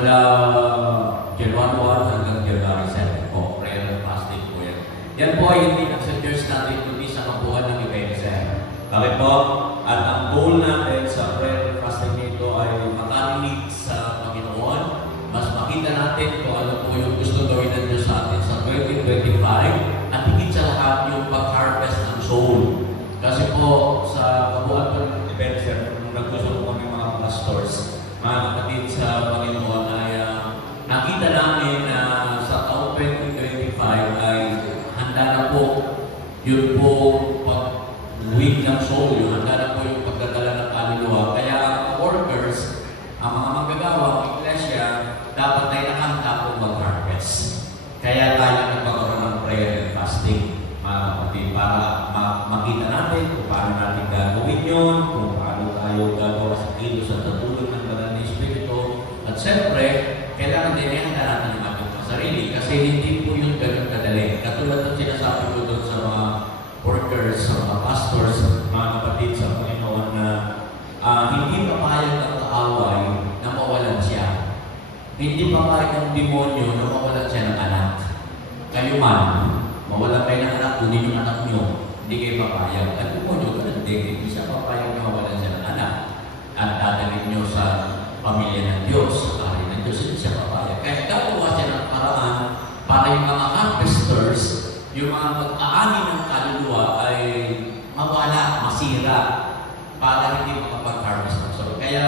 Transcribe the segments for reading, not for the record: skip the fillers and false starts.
Simula January 1 hanggang January 7 po, prayer and fasting po yan. Yan po ay hindi sa church natin, kundi sa kabuuan ng Ebenezer. Bakit po? At ang goal natin sa prayer and fasting nito ay makarinig sa Panginoon, mas makita natin kung ano po yung gusto gawin ng Diyos sa atin sa 2025, at higit sa lahat yung pag-harvest ng soul. Kasi po, sa kabuuan po ng Ebenezer, nung naggusto po kami mga pastors, mga kapatid sa Panginoon, ay nakita namin na sa taong 2025 ay handa na po yun po pag-win ng soul, yun handa na po yung pagdadala ng kaluluwa. Kaya ang workers, ang mga manggagawa, ang iglesia, dapat ay nakahanda po mag-harvest. Kaya tayo nagpakaroon ng prayer and fasting, mga kapatid, para makita natin kung paano natin gagawin yun, kung paano tayo gagawa sa kilos at tutulong ng Banal na Espiritu. At siyempre, kailangan din ihanda natin yung ating sarili kasi hindi po yung ganun kadali. Katulad ng sinasabi ko doon sa mga workers, sa mga pastors, mga kapatid sa Panginoon na hindi papayag ang kaaway na mawalan siya. Hindi papayag ang demonyo na mawalan siya ng anak. Kayo man, mawalan kayo ng anak, kunin yung anak nyo, hindi kayo papayag. At demonyo, ganun din, hindi siya papayag na mawalan siya ng anak. At dadalhin nyo sa pamilya ng Diyos, sa kahit ng Diyos, hindi siya papayag. Kaya gagawa siya ng paraan para yung mga harvesters, yung mga mag-aani ng kaluluwa ay mawala, masira, para hindi makapag-harvest ng soul. Kaya,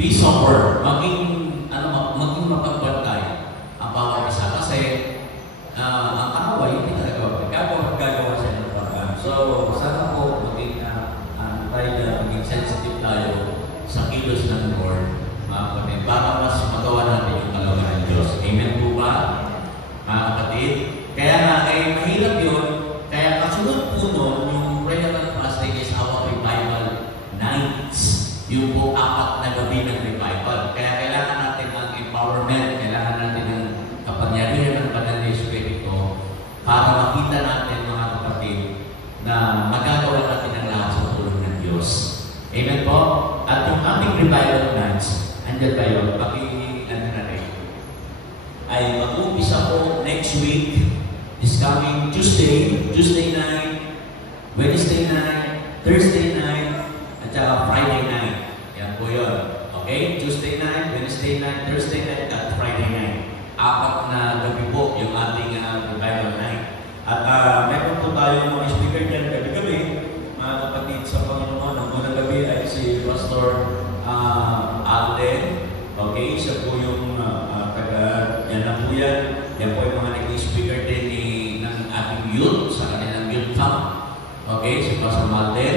be sober, maging mapagbantay ang bawat isa. Kasi, ang kaaway, hindi talaga gagawa siya ng paraan. So, sana po, maging maging sensitive tayo sa kilos ng Lord, mga kapatid, para mas magawa natin yung kalooban ng Diyos. Amen po ba, mga kapatid? Kaya nga, mahirap yun. Kaya kasunod po nun, yung prayer and fasting is our revival nights. Yung po 4 na gabi ng revival. Kaya kailangan natin ang empowerment, kailangan natin ang kapangyarihan ng Banal na Espiritu para makita natin, mga kapatid, na magagawa natin ang lahat sa tulong ng Diyos. Amen po? At yung ating revival nights, andyan tayo, ay mag-umpisa po next week, this coming Tuesday night, Wednesday night, Thursday night, at saka Friday night. Yan po yun. Okay? Tuesday night, Wednesday night, Thursday night, at Friday night. 4 na gabi po yung ating revival night. At meron po tayo mga speaker dyan gabi-gabi, mga kapatid sa Panginoon. Ang unang gabi ay si Pastor Alden. Okay? Siya po yung yan na po yan. Yan po yung mga nag-speaker din ng ating youth sa kanilang youth camp. Okay? Si Pastor Alden.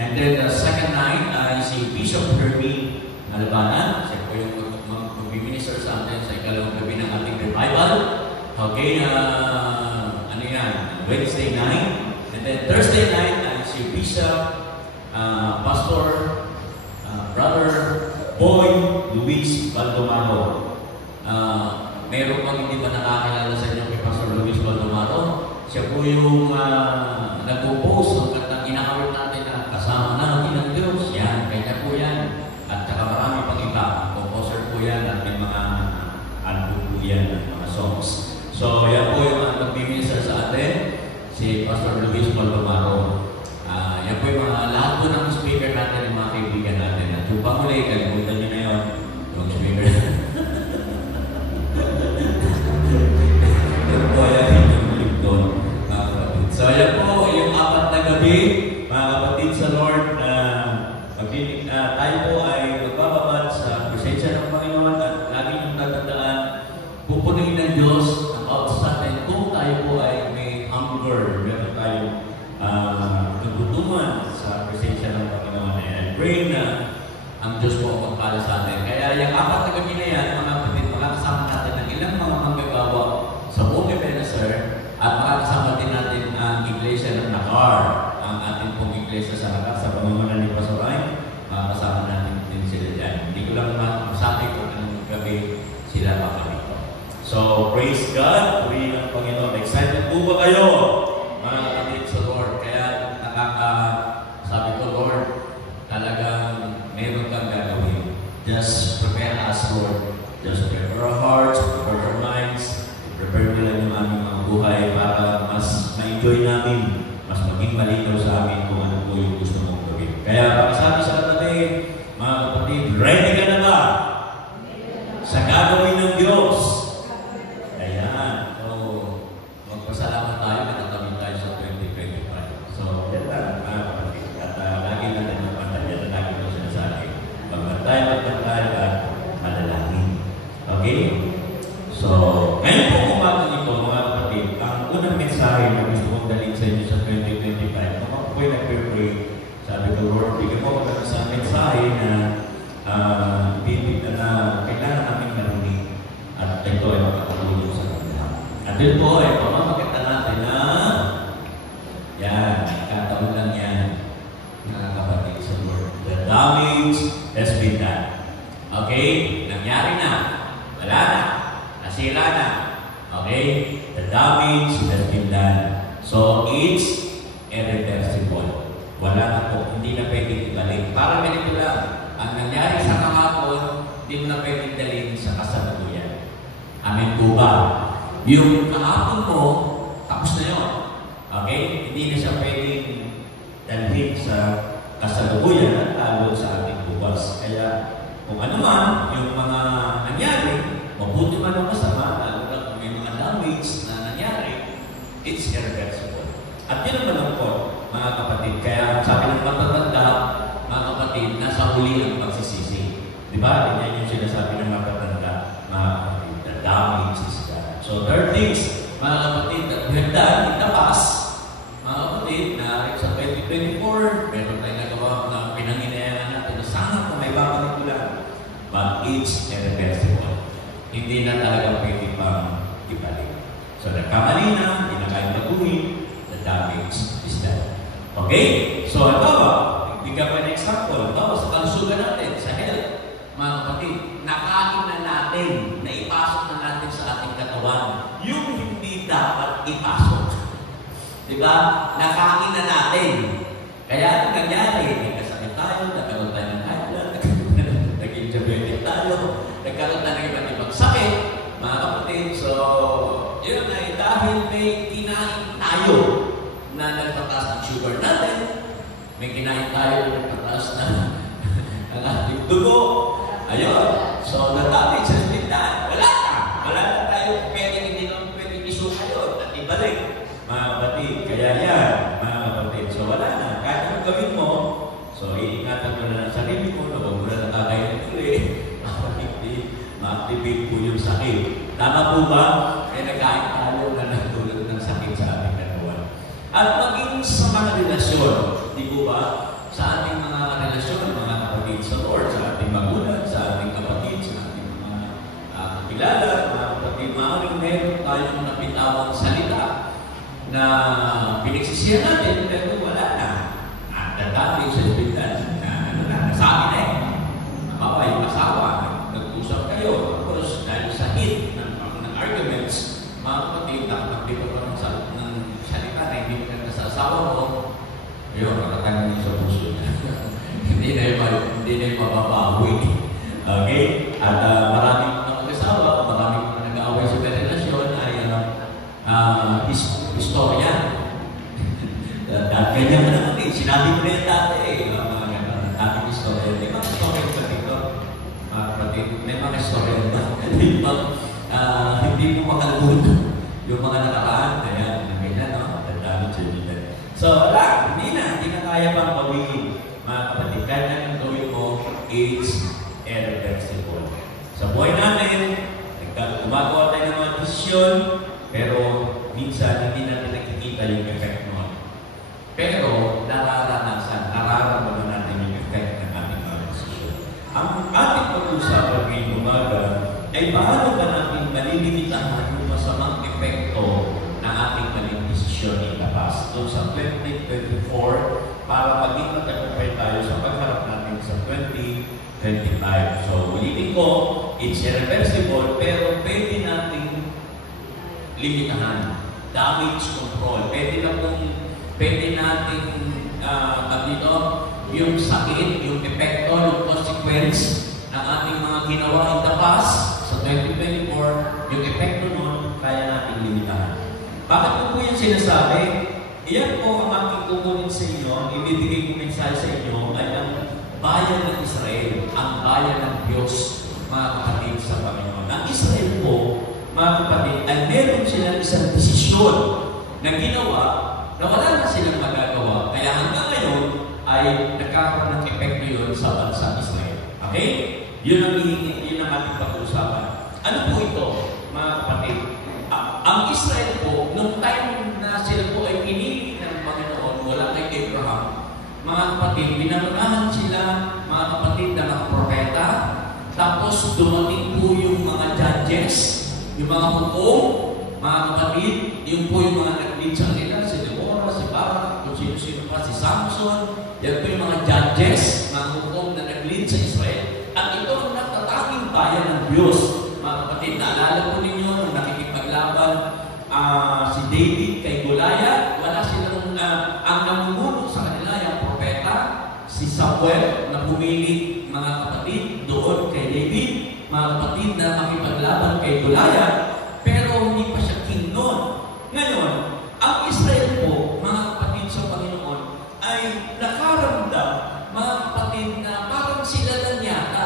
And then the second night ay si Bishop Herbie Alabana. Siya po yung mag-minister sa atin sa ikalawang gabi ng ating revival. Okay? Ano yan? Wednesday night. And then Thursday night ay si Bishop Pastor Brother Boy Luis Baldomaro. Meron pang hindi pa nakakilala sa inyo kay Pastor Luis Baldomaro. Siya po yung nag-post ng kantang ginakawit natin na kasama natin ang Diyos. Yan, kanya po yan. At saka marami pang iba. Composer po yan at may mga album po yan, mga songs. So, yan po yung nag-minister sa atin, si Pastor Luis Baldomaro. Yan po yung mga lahat po ng speaker natin, yung mga kaibigan natin. At yung pamuli, kalimutan nyo na yun, yung speaker natin. So, yan po yung 4 na gabi, mga kapatid sa Lord. Tayo po ay magbababad sa presensya ng Panginoon at lagi niyong tatandaan, pupunin ng Diyos ang bawat sa atin kung tayo po ay may hunger, meron tayong nagutuman sa presensya ng Panginoon. And pray na ang Diyos po ang magpala sa atin. Kaya yung 4 na gabi na yan, mga kapatid, makakasama natin ng ilang mga manggagawa sa buong Ebenezer at makakasama din natin ang Iglesia ng Nakar, ang ating pong Iglesia sa Nakar, sa pamamanan ni Pastor Ryan, makakasama natin din sila dyan. Hindi ko lang masabi kung anong gabi sila makalito. So, praise God, purihin ang Panginoon. Excited po ba kayo, mga kapatid sa Lord? Kaya sabi ko, Lord, talagang meron kang gagawin. Just prepare Spare us, Lord. Just prepare our hearts, prepare our minds, prepare mo lang yung aming mga buhay para mas ma-enjoy namin, mas maging malinaw sa amin kung ano po yung gusto mong gawin. Kaya pakisabi sa katabi, mga kapatid, ready ka na ba? Sa gagawin ng Diyos. Ayan. So, magpasalamat tayo na nakamit tayo sa 2025. So, yan lang, mga kapatid. At lagi natin magpantay. Yan ang lagi ko sinasabi. Magpantay at manalangin. Okay? So, ngayon po umaga nito, mga kapatid, ang unang mensahe na gusto kong dalhin sa inyo sa 2025, kung ako po'y nag-pray, sabi ko, Lord, bigyan mo ko sa mensahe na kailangan namin marinig at ito ay makakatulong sa kanila. At yun po ay pamamagitan natin na yan, kataon lang yan, mga kapatid sa Lord. The damage has been done. Okay? Nangyari na. Wala na. Nasira na. Okay? The damage has been done. So, it's irreversible. Wala na po. Hindi na pwedeng ibalik. Para ganito lang. Ang nangyari sa kahapon, hindi mo na pwedeng dalhin sa kasalukuyan. Amin po ba? Yung kahapon mo, tapos na yun. Okay? Hindi na siya pwedeng dalhin sa kasalukuyan at lalo sa ating bukas. Kaya, kung ano man, yung mga nangyari, mabuti man o masama, lalo na kung may mga damage na nangyari, it's irreversible. At yun ang malungkot, mga kapatid. Kaya sabi ng matatanda, mga kapatid, nasa huli ang pagsisisi. Diba? Yan yung sinasabi ng matatanda, mga kapatid, the damage is done. So, third things, mga kapatid, that we have done in the past, mga kapatid, na sa 2024, meron tayong nagawa na pinanginayanan natin na sana kung may babalik ko lang. But it's irreversible. Hindi na talaga pwede pang ibalik. So, nagkamali na, hindi na kayo baguhin, the damage is done. Okay? So, ano ba? Bigyan ko ng example. Ano sa kalusugan natin, sa health, mga kapatid, nakain na natin, naipasok na natin sa ating katawan, yung hindi dapat ipasok. Diba? Nakain na natin. Kaya, ang nangyari, may kasakit tayo, nagkaroon tayo ng high blood, naging diabetic tayo, nagkaroon tayo ng iba't ibang sakit, mga kapatid. So, yun ay dahil may kinain tayo na nagtataas ng sugar natin, may kinain tayo na nagtataas na ang ating dugo. Ayun. So, the damage has been done. Wala na. Wala na tayo hindi naman pwedeng isuka yun at ibalik. Mga kapatid, kaya yan, mga kapatid. So, wala na. Kahit anong gawin mo, so, iingatan mo na ng sarili mo, na huwag mo na nakakain ulit. Ma-activate po yung sakit. Tama po ba? Kaya nagkain tayo na nagdulot ng sakit sa ating katawan. At maging sa mga relasyon, di po ba? Sa ating mga relasyon, mga kapatid sa Lord, sa ating magulang, sa ating kapatid, sa ating mga kakilala, mga kapatid, maaaring meron tayong napitawang salita na pinagsisiyan natin, pero wala na. At the damage has been done. Nasabi na eh. Nakapa yung asawa, nag-usap kayo, tapos dahil sa hit ng arguments, mga kapatid, nakapagdito pa ng salita na hindi mo sa asawa mo, yun, nakatanin niyo sa puso niya. Hindi na yung mababawi. Okay? At maraming mga mag-asawa, maraming mga nag-aaway sa relasyon ay historia. At ganyan na naman sinabi ko na yung dati ating historia. May mga historia sa dito. Kapatid, may mga historia na hindi mo makalimutan yung mga nakaraan. Kaya, ganyan, no? Tandaan sa dito. So, wala. Hindi na kaya pang gawin. Mga kapatid, kahit ang gawin mo, it's irreversible. Sa buhay natin, gumagawa tayo ng mga desisyon, pero minsan hindi natin nakikita yung effect mo. Pero, nararamdaman natin yung effect ng ating mga desisyon. Ang ating pag-usapan ngayong umaga ay paano ba natin malilimitahan yung masamang epekto ng ating maling desisyon ilabas doon sa 2024 para maging matagumpay tayo sa pagharap natin sa 2025. So, ulitin ko, it's irreversible, pero pwede natin limitahan. Damage control. Pwede natin yung sakit, yung epekto, yung consequence ng ating mga ginawa in the past, sa 2024, yung epekto nun, kaya natin limitahan. Bakit ko po yung sinasabi? Iyan po ang aking kukunin sa inyo, ibibigay ko mensahe sa inyo, ay ang bayan ng Israel, ang bayan ng Diyos, mga kapatid sa Panginoon. Ang Israel po, mga kapatid, ay meron silang isang desisyon na ginawa na wala na silang magagawa. Kaya hanggang ngayon ay nagkakaroon ng epekto yun sa bansa Israel. Okay? Yun ang ating pag-uusapan. Ano po ito, mga kapatid? Ang Israel po, nung time na sila po ay pinili ng Panginoon, wala kay Abraham, mga kapatid, pinangunahan sila, mga kapatid, ng mga propeta, tapos dumating po yung mga judges, yung mga hukom, mga kapatid, yung po yung mga nag-lead sa nila, si Deborah, si Barak, kung sino-sino pa, si Samson, yan po yung mga judges, mga hukom na nag-lead sa Israel. At ito ang natatanging bayan ng Diyos. Mga kapatid, naalala po ninyo, nung nakikipaglaban si David kay Goliath, wala silang, ang namumuno sa kanila, yung propeta, si Samuel, na pumili, mga kapatid, doon kay David, mga kapatid na makipaglaban kay Goliath, pero hindi pa siya king noon. Ngayon, ang Israel po, mga kapatid sa Panginoon, ay nakaramdam, mga kapatid, na parang sila lang yata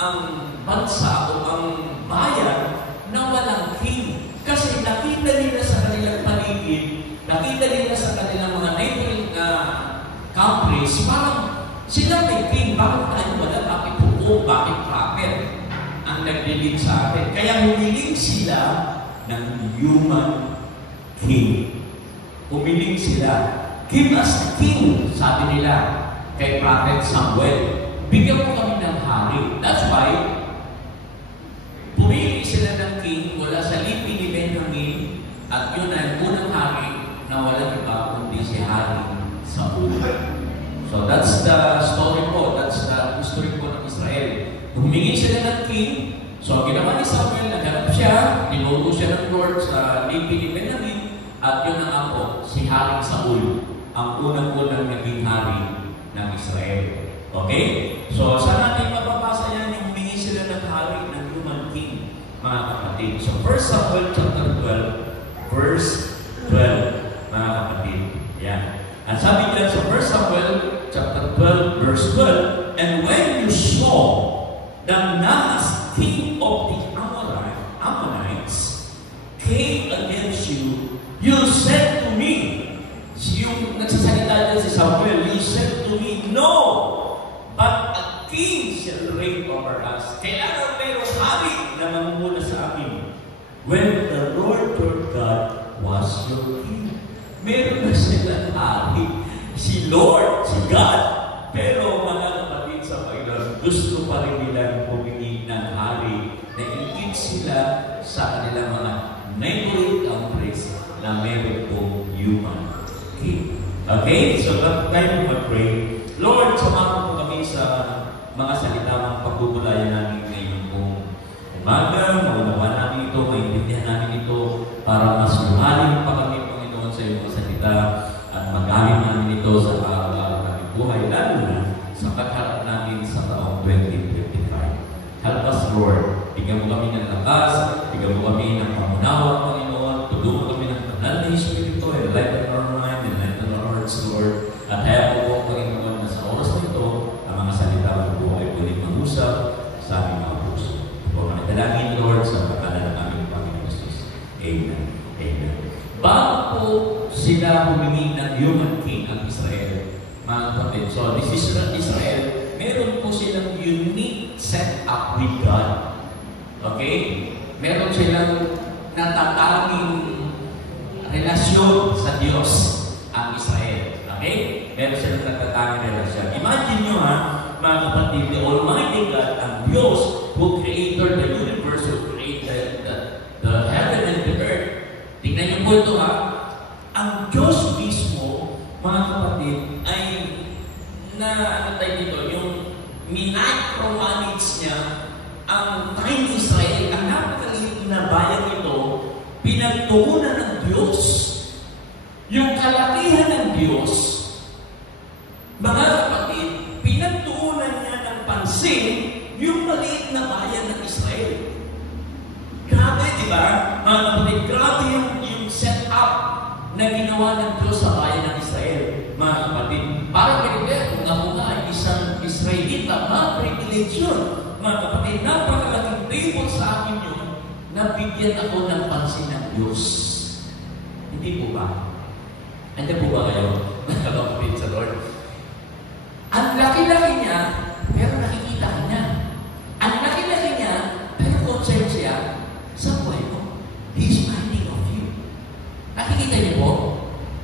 ang bansa o ang bayan na walang king. Kasi nakita nila sa kanilang paligid, nakita nila sa kanilang mga neighboring countries, parang sila may king, bakit tayo wala, bakit buo, bakit prophet ang nagdilig sa atin. Kaya humiling sila ng human king. Humiling sila. Give us a king, sabi nila kay Prophet Samuel. Bigyan mo kami ng hari. That's why, pumili sila ng king mula sa lipi ni Benjamin at yun ay unang hari na walang iba kundi si Hari Saul. So that's the story po. That's the history po ng Israel. Humingi sila ng king. So ginawa ni Samuel, naghanap siya, tinuro siya ng Lord sa lipi ni Benjamin at yun ang ako, si Hari Saul, ang unang-unang naging hari ng Israel. Okay? So saan natin mapapasa yan yung humingi sila ng hari ng human king, mga kapatid? So 1 Samuel chapter 12, verse 12, mga kapatid. Yan. At sabi dyan sa 1 Samuel chapter 12, verse 12, and when you saw the Naas, king of the Ammonites, came against you, you said to me, yung nagsasalita dyan si Samuel, you said to me, no, but a king shall reign over us. Kailangan mayroong hari na mamumuna sa amin. When the Lord your God was your king. Meron na silang hari, si Lord, si God. Pero mga kapatid sa Panginoon, gusto pa rin nilang humingi ng hari na ingit sila sa kanilang mga neighboring countries na meron pong human king. Okay? So, tayo mag-pray. Lord, samahan po kami sa mga salita ng pagbubulayan namin ngayon pong umaga, maunawa namin ito, maintindihan namin ito, para mas lumalim pa kami, Panginoon, sa iyong mga salita at magamit namin ito sa araw-araw namin buhay, lalo na sa pagharap namin sa taong 2025. Help us, Lord. Bigyan mo kami ng lakas, bigyan mo kami ng pamunawa, Panginoon, tulungan mo kami ng banal na Espiritu, enlighten our mind, enlighten our hearts, Lord. At hayaan mo po, Panginoon, na sa oras na ito, ang mga salita ng buhay pwedeng mangusap sa aming mga puso. Ito po kami dalangin, Lord, sa pangalan ng aming Panginoon Jesus. Amen. Amen. Bago po sila humingi ng human king ang Israel, mga kapatid. So, this is Israel, meron po silang unique set-up with God. Okay? Meron silang natatanging relasyon sa Diyos ang Israel. Okay? Meron silang natatanging relasyon. Imagine nyo ha, mga kapatid, the Almighty God, ang Diyos who created the universe, who created the heaven and the earth. Tingnan niyo po ito ha. Ang Diyos mismo, mga kapatid, ay yung minacromanage niya ang tiny Israel, ang napakaliit na bayan ito, pinagtuunan ng Diyos. Yung kalakihan ng Diyos, mga kapatid, pinagtuunan niya ng pansin yung maliit na na ginawa ng Diyos sa bayan ng Israel. Mga kapatid, para ganito, kung ako nga ay isang Israelita, ma-privilege yun. Mga kapatid, napakalaking favor sa akin yun, nabigyan ako ng pansin ng Diyos. Hindi po ba? Hindi po ba kayo? Nakakapit sa Lord. Ang laki-laki niya, pero nakikita ka niya. Ang laki-laki niya, pero concern siya sa buhay mo. He is minding of you. Nakikita niyo po?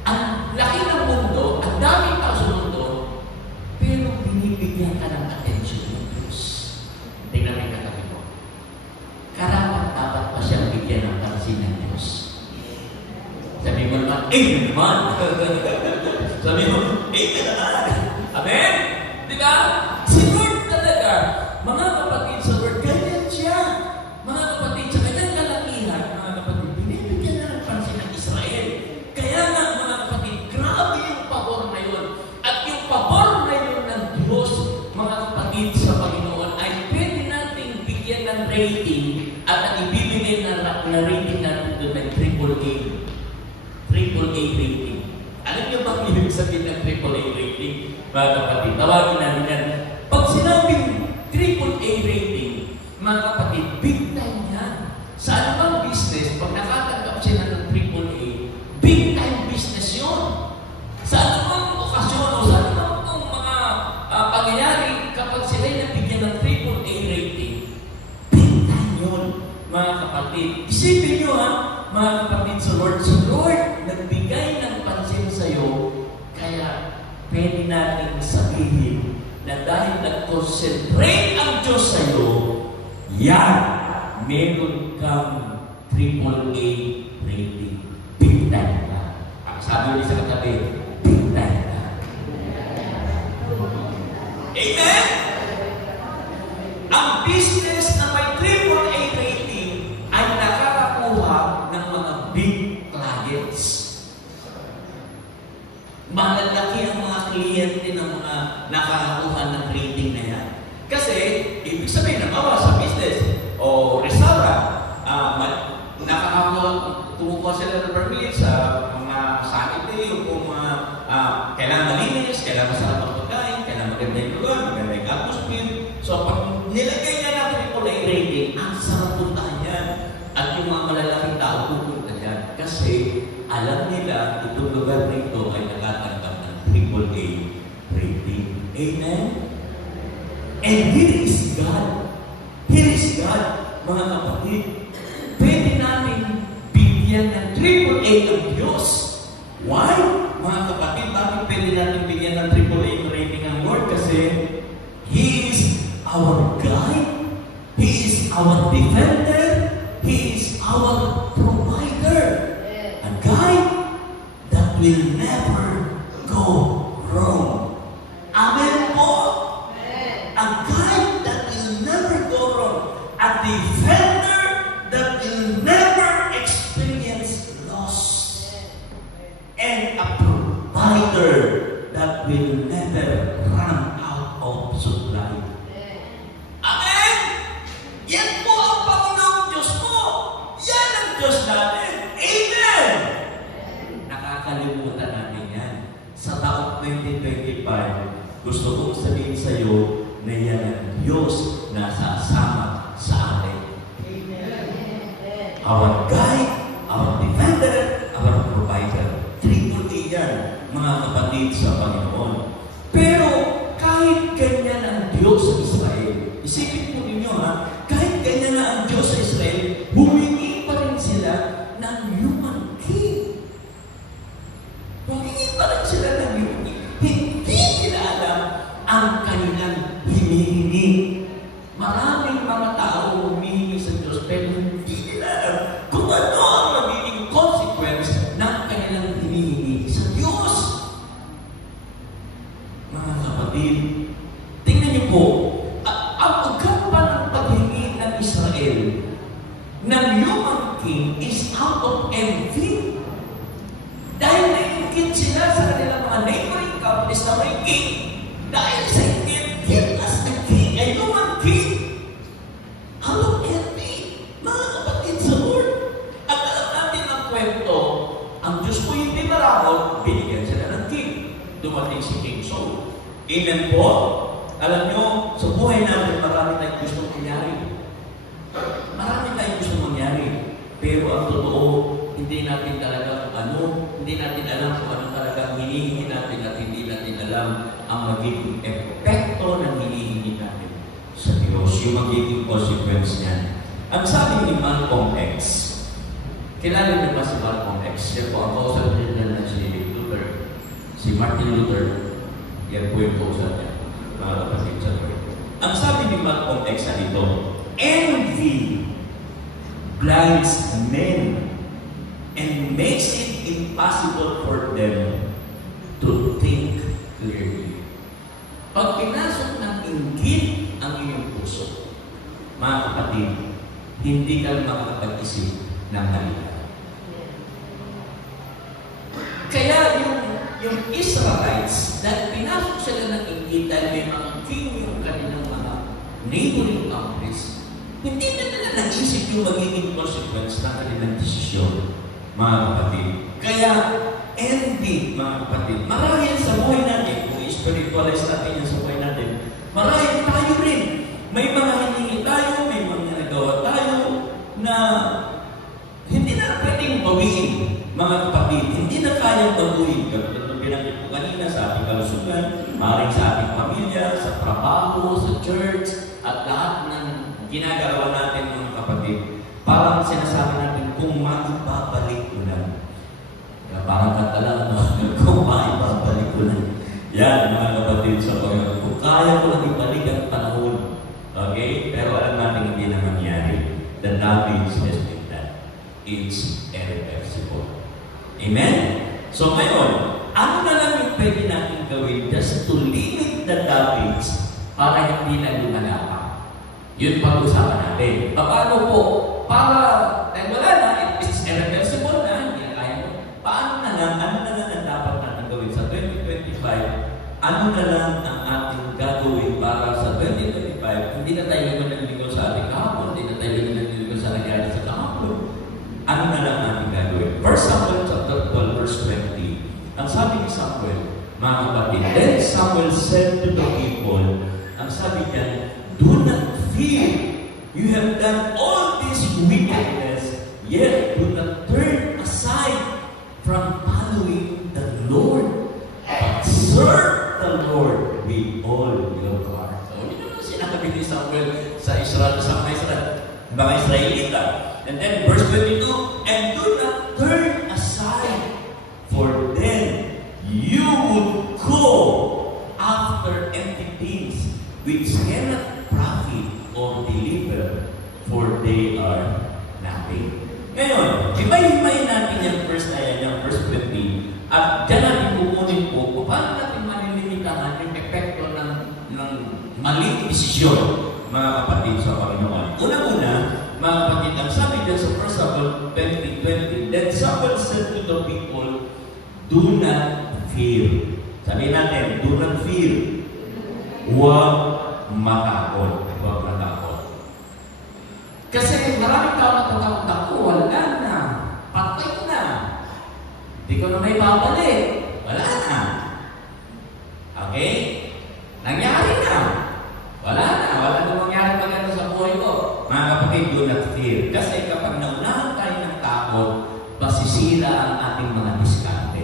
Ang laki ng mundo, ang daming tao sa mundo, pero binibigyan ka ng attention ng Diyos. Tingnan mo yung katabi mo. Karapat dapat pa siyang bigyan ng pansin ng Diyos. Sabi mo naman, amen! Sabi mo, amen! Amen? Diba? Si Lord talaga, mga kapatid sa Lord, ganyan siya. Mga kapatid, sa kanyang kalakihan, mga kapatid, binibigyan na ng pansin ng Israel. Kaya nga, mga kapatid, grabe yung pabor na yun. At yung pabor na yun ng Diyos, mga kapatid, sa Panginoon, ay pwede nating bigyan ng rating at ang ibibigay na rating natin doon ng AAA. AAA rating. Alam niyo ba ang ibig sabihin ng AAA rating? Mga kapatid, tawagin namin yan. Pag sinabing AAA rating, mga kapatid, big time yan. Sa anumang business, pag nakatanggap siya ng AAA, big time business yun. Sa anumang okasyon o sa anumang mga pangyayari, kapag sila nabigyan ng AAA rating, big time yun, mga kapatid. Isipin nyo mga kapatid sa Lord, si Lord nagbigay ng pansin sa'yo, kaya pwede natin sabihin na dahil nag-concentrate ang Diyos sa'yo, yan, meron kang AAA rating. Big time ka. Sabi ulit sa katabi, big time ka. Amen? Ang business na may AAA rating ay nakakakuha ng mga big clients. Malalaki ang mga kliyente ng mga nakakakuha ng rating na yan. Kasi, ibig sabihin, nakawa sa business o restaurant, kumukuha sila ng permit sa mga sanity o kung kailangan malinis, kailangan masarap ang pagkain, kailangan maganda yung lugar, maganda yung atmosphere. So, pag nilagay niya natin yung kulay rating, ang sarap puntahan yan. At yung mga malalaking tao pupunta dyan. Kasi, alam nila, itong lugar nito ay nakatanggap ng AAA rating. Amen? And here is God. Here is God, mga kapatid. Pwede namin bigyan ng AAA ang Diyos. Why? Mga kapatid, bakit pwede natin bigyan ng AAA rating ang Lord? Kasi He is our guide. He is our defender. He is our provider. A guide that will never go wrong. Amen po? A guide that will never go wrong. A defender that will never experience loss. And a provider that will never run out of supply. Amen? Yan po ang Panginoong Diyos mo. Yan ang Diyos natin. Amen! Nakakalimutan natin yan. Sa taong 2025, gusto kong sabihin sa iyo na yan ang Diyos na sasama sa atin. Our guide, our defender, our provider. Triple yan, mga kapatid sa Panginoon. Pero kahit ganyan ang Diyos sa Israel, isipin po ninyo kahit ganyan na ang Diyos sa Israel, humingi pa rin sila ng human king. Humingi pa rin sila ng human king. Hindi nila alam ang kanilang hinihingi. Maraming mga tao humihingi sa Diyos, pero hindi nila alam kung ano ang magiging consequence ng kanilang hinihingi sa Diyos. Mga kapatid, tingnan niyo po, ang ugat pa ng paghingi ng Israel ng human king is out of envy. Dahil naingkit sila sa kanilang mga neighboring companies na may king. Dahil sa give us the king, a human king. Out of envy. Mga kapatid sa Lord. At alam natin ang kwento, ang Diyos po hindi dumating si King Saul. Amen po. Alam nyo, sa buhay natin, marami tayong gusto mangyari. Marami tayong gusto mangyari. Pero ang totoo, hindi natin talaga hindi natin alam kung ano talaga hinihingi natin at hindi natin alam ang magiging epekto ng hinihingi natin sa Diyos, yung magiging consequence niyan. Ang sabi ni Malcolm X, kilala niyo ba si Malcolm X? Siya po ang kausap niya na si Luther, si Martin Luther. Yan po yung kausap niya. Mga kapatid sa Lord. Ang sabi ni Malcolm X na ito, envy blinds men and makes it impossible for them to think clearly. Pag pinasok ng inggit ang iyong puso, mga kapatid, hindi ka makakapag-isip ng halika. Kaya yung Israelites, dahil pinasok sila ng inggit, dahil may mga king yung kanilang mga neighboring countries, hindi na nila nag-isip yung magiging consequence ng kanilang desisyon, mga kapatid. Kaya, envy, mga kapatid, marahil sa buhay natin, kung spiritualize natin yan sa buhay natin, marahil tayo rin. May mga hiningi tayo, may mga nagawa tayo na hindi na pwedeng bawiin, mga kapatid. Hindi na kayang baguhin. Kapag pinakit ko kanina sa ating kalusugan, maaaring sa ating pamilya, sa trabaho, sa church, at lahat ng ginagawa natin, mga kapatid. Parang sinasabi natin, kung maibabalik ko lang. Kaya parang kanta lang, no? Kung maibabalik ko lang. Yan, mga kapatid sa Panginoon. Kung kaya ko lang ibalik ang panahon. Okay? Pero alam natin hindi na mangyari. The damage has been done. It's irreversible. Amen? So ngayon, ano na lang yung pwede natin gawin just to limit the damage para hindi na lumalapa? Yun pag-usapan natin. Paano po? Para, wala na, it's irreversible na, hindi na kaya mo. Paano na lang, ano na lang ang dapat natin gawin sa 2025? Ano na lang ang ating gagawin para sa 2025? Hindi na tayo manaliligaw sa ating kahapon, hindi na tayo manaliligaw sa nangyari sa kahapon. Ano na lang ating gagawin? 1 Samuel chapter 12, verse 20. Ang sabi ni Samuel, mga kapatid, then Samuel said to the people, ang sabi niya, do not fear. You have done all this wickedness, yet do not turn aside from following the Lord, but serve the Lord with all your heart. So, yun naman sinabi ni Samuel sa Israel, sa mga Israelita. And then, verse 22, and do not turn aside, for then you would go after empty things, which cannot profit or deliver, for they are nothing. Ngayon, himay-himay natin yung verse na yan, yung verse 20, at dyan natin kukunin po kung paano natin malilimitahan yung epekto ng maling desisyon, mga kapatid sa Panginoon. Una-una, mga kapatid, ang sabi dyan sa 1 Samuel 20:20, then Samuel said to the people, do not fear. Sabi natin, do not fear. Huwag matakot. Huwag matakot. Kasi maraming tao natatakot ako, wala na. Patay na. Hindi ko na may babalik. Wala na. Okay? Nangyari na. Wala na. Wala na mangyari maganda sa buhay ko. Mga kapatid, do not fear. Kasi kapag naunahan tayo ng takot, masisira ang ating mga diskarte.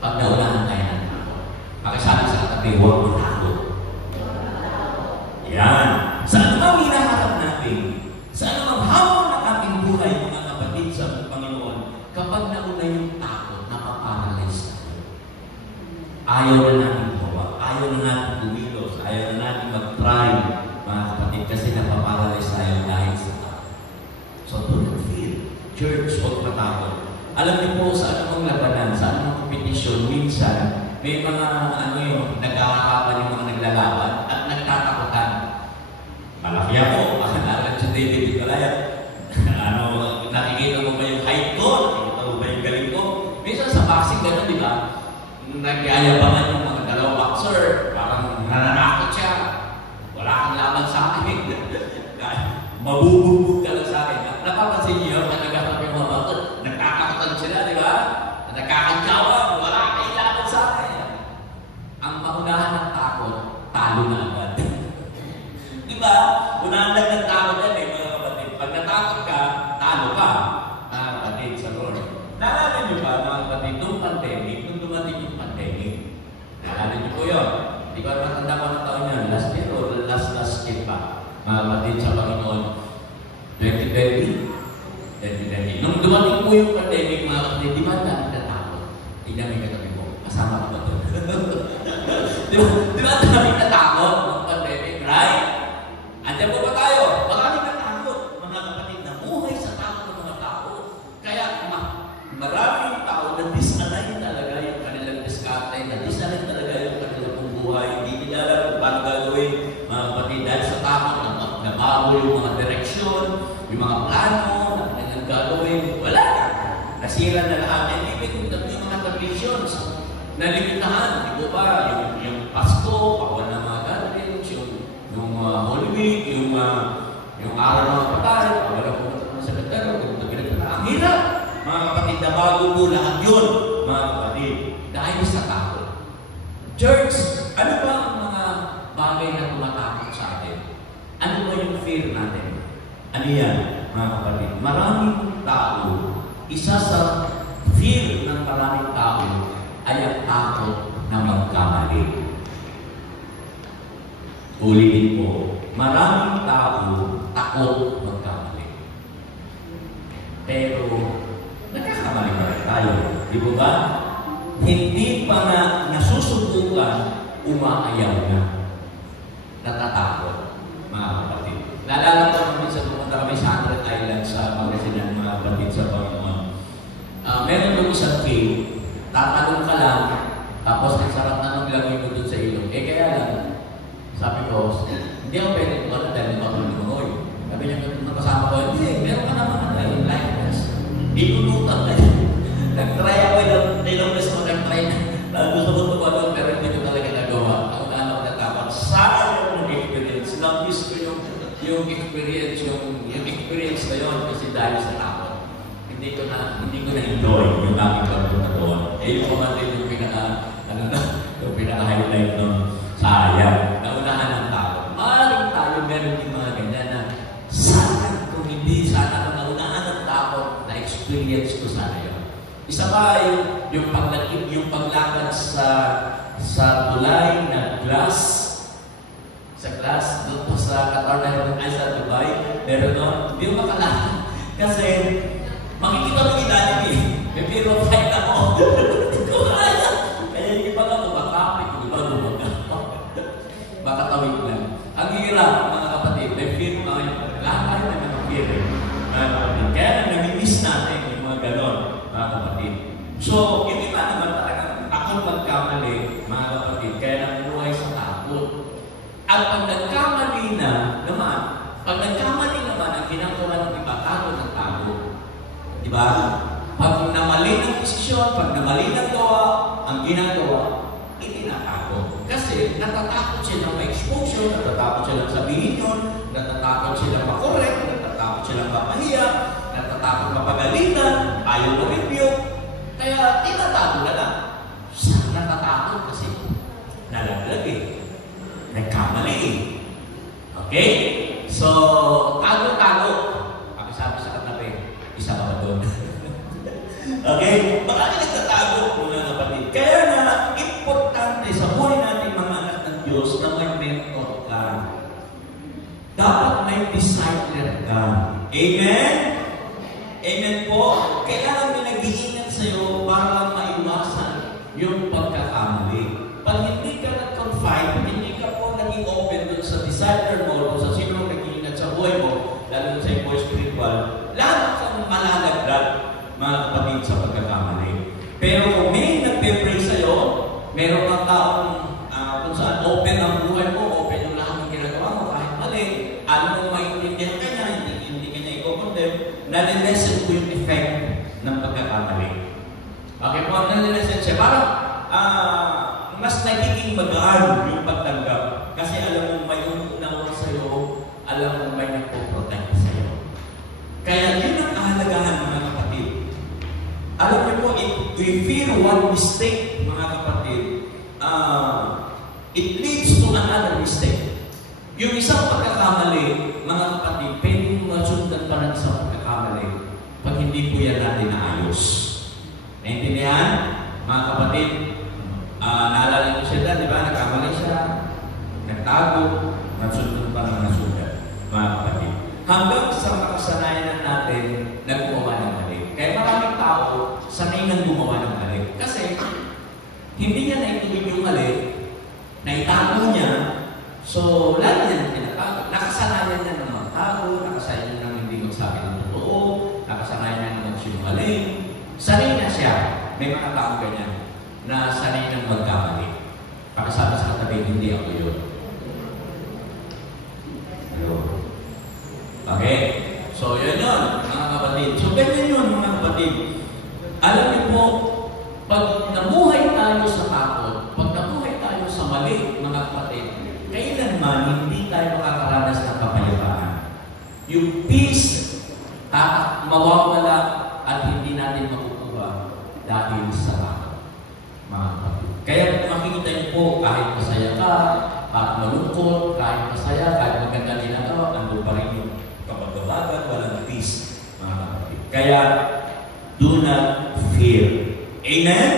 Pag naunahan tayo ng takot. Pakisabi sa katabi, huwag matakot. Yan. Saan ang hinaharap natin? Saan ang hamon ng ating buhay, mga kapatid sa Panginoon? Kapag nauna yung takot, napaparalyze tayo. Ayaw na natin hawa. Ayaw na natin bumilos. Ayaw na natin mag-try, mga kapatid, kasi napaparalyze tayo dahil sa takot. So, do not fear. Church, huwag matakot. Alam niyo po, sa anong labanan, sa anong kompetisyon, minsan, may mga, nagkakapan yung mga naglalaban at nagtatakutan. Malaki ako, makanalan sa David Goliath. Nakikita mo ba yung height ko? Nakikita mo ba yung galing ko? Minsan sa boxing, gano'n, di ba? Nagyayabangan yung mga dalawang boxer. Parang nananakot siya. Wala kang laban sa akin. Mabubugbog ka lang sa akin. Napapansin niyo yung nagkakatabi mga boxer? Nagkakakutan sila, di ba? Nagkakantyawa. Wala kang laban Unahan lang ng takot yan mga kapatid. Pag natakot ka, talo ka, mga kapatid, sa Lord. Naalala niyo ba, mga kapatid, nung pandemic, nung dumating yung pandemic, naalala niyo po yun. Hindi ko matanda pa ng taon yan. Last year o last year pa, mga kapatid sa Panginoon. 2020. Nung dumating po yung pandemic, mga kapatid, di ba dami natakot? Tignan mo yung katabi ko. Kasama ko ba ito? Di ba dami natakot ng pandemic, right? Andiyan po ba tayo? Maraming natakot, mga kapatid, namuhay sa takot ng mga tao. Kaya maraming tao na disalign talaga yung kanilang diskarte, na disalign talaga yung kanilang buhay. Hindi nila alam kung paano gagawin, mga kapatid, dahil sa takot na bago yung mga direksyon, yung mga plano, na kanilang gagawin, wala na. Nasira na lahat. And even yung mga traditions, nalimitahan, di ba? Yung Pasko, bawal na mga gatherings, yung Holy Week, yung araw ng mga patay, bawal na pumunta ng sekretary, ang hirap, mga kapatid, na bago po lahat yun, mga kapatid, dahil sa takot. Church, ano ba ang mga bagay na tumatakot sa atin? Ano ba yung fear natin? Ano yan, mga kapatid? Maraming tao, isa sa fear ng maraming tao ay ang takot na magkamali. Ulitin po, maraming tao takot magkamali. Pero, nagkakamali pa rin tayo. Di ba? Hindi pa na nasusubukan, umaayaw na. Natatakot, mga kapatid. Naalala ko naman sa pumunta kami sa 100 Islands sa Pangasinan, mga kapatid sa Panginoon. Meron doon isang cave, tatalong ka lang, tapos nagsarap na ng lagay mo doon sa ilog. Kaya lang, sabi ko, hindi ako pwede ko na dahil matulog mo. Sabi niya, nakasama ko, hindi, meron ka naman na yung likeness. Inunutan na yun. Nag-try ako ilang beses mo nag-try na. Gusto ko ito doon, pero hindi ko talaga nagawa. Ako na ako natapat. Sayang yung experience. Na-miss ko yung experience na yun kasi dahil sa takot. Hindi ko na-enjoy yung aking karoon doon. Yung kumantin yung pinaka-highlight nun. Sayang. Naunahan ng takot. Maraming tayo meron yung mga ganyan na sana kung hindi sana kung naunahan ng takot na experience ko sana yun. Isa pa yung paglakad sa tulay na glass. Sa glass, doon po sa Qatar na ay sa Dubai, pero doon, hindi mo makalakad. Kasi, makikita mo ilalim eh. May pero fight ako. Hindi ko kaya. Kaya yung iba nga, makakapit. Yung iba, baka tawid lang. Ang hirap, mga kapatid, may fear mga lahat tayo may mga fear eh. Mga kapatid. Kaya nag-miss natin yung mga ganon, mga kapatid. So, hindi pa naman talaga ako magkamali, mga kapatid, kaya namuhay sa takot. At pag nagkamali na naman, ang ginagawa ng iba, takot ng takot. Diba? Pag namali ng posisyon, pag namali ng gawa, ang ginagawa, itinatakot. Kasi natatakot silang ma-expose, natatakot silang sabihin yun, natatakot silang makorek, natatakot silang mapahiya, natatakot mapagalitan, ayaw ma-review. Kaya tinatago na lang. Natatakot kasi nalaglag eh. Nagkamali eh. Okay? So, tago-tago. Sabi sa katabi, isa ka ba doon? Okay? Marami nagtatago, mga kapatid. Kaya na, importante sa buhay natin mga anak ng Diyos na may mentor ka. Dapat may discipler ka. Amen? Amen po? Kailangan may nag-iingat sa'yo para maiwasan yung pagkakamali. Pag hindi ka nag-confide, hindi ka po naging open dun sa discipler mo, dun sa sino nag-iingat sa buhay mo, lalo sa buhay spiritual, lalo kang malalaglag, mga kapatid, sa pagkakamali. Pero kung may nagpe-pray sa'yo, meron kang taong kung saan open ang buhay mo, open yung lahat ng ginagawa mo, kahit mali, alam mo maintindihan ka niya, hindi ka niya i-condemn, nalilesen ko yung effect ng pagkakamali. Okay po, nalilesen siya. Parang, mas nagiging magaan yung pagtanggap. Kasi alam mo may umunawa sa'yo, alam mo may nagpo-protect sa'yo. Kaya yun ang kahalagahan, mga kapatid. Alam niyo po, if we fear one mistake, mga kapatid, it leads to another mistake. Yung isang pagkakamali, kapatid, pwedeng masundan pa ng isang pagkakamali pag hindi po yan natin naayos. Naintindihan? Mga kapatid, naalala ko sila, di ba? Nagkamali siya, nagtago, nasundan pa ng nasundan. Mga kapatid. Hanggang sa makasanayan natin na gumawa ng mali. Kaya maraming tao, sanay nang gumawa ng mali. Kasi, hindi niya naituloy yung mali, naitago niya, so lagi niya tinatago. Nakasanayan niya ng magtago, nakasanayan niya ng hindi magsabi ng totoo, nakasanayan niya ng magsinungaling. Sanay na siya. May mga tao ganyan na sanay ng magkamali. Pakasabi sa katabi, hindi ako yun. Okay? So, yun yun, mga kapatid. So, ganyan yun, mga kapatid. Alam niyo po, pag namuhay tayo sa takot, pag namuhay tayo sa mali, mga kapatid, kailanman hindi tayo makakaranas ng kapayapaan. Yung peace, mawawala at hindi natin makukuha dahil sa takot, mga kapatid. Kaya makikita niyo po, kahit masaya ka, kahit malungkot, kahit masaya, kahit maganda ginagawa, ando pa rin yung kapagawagan, walang peace, mga kapatid. Kaya, do not fear. Amen?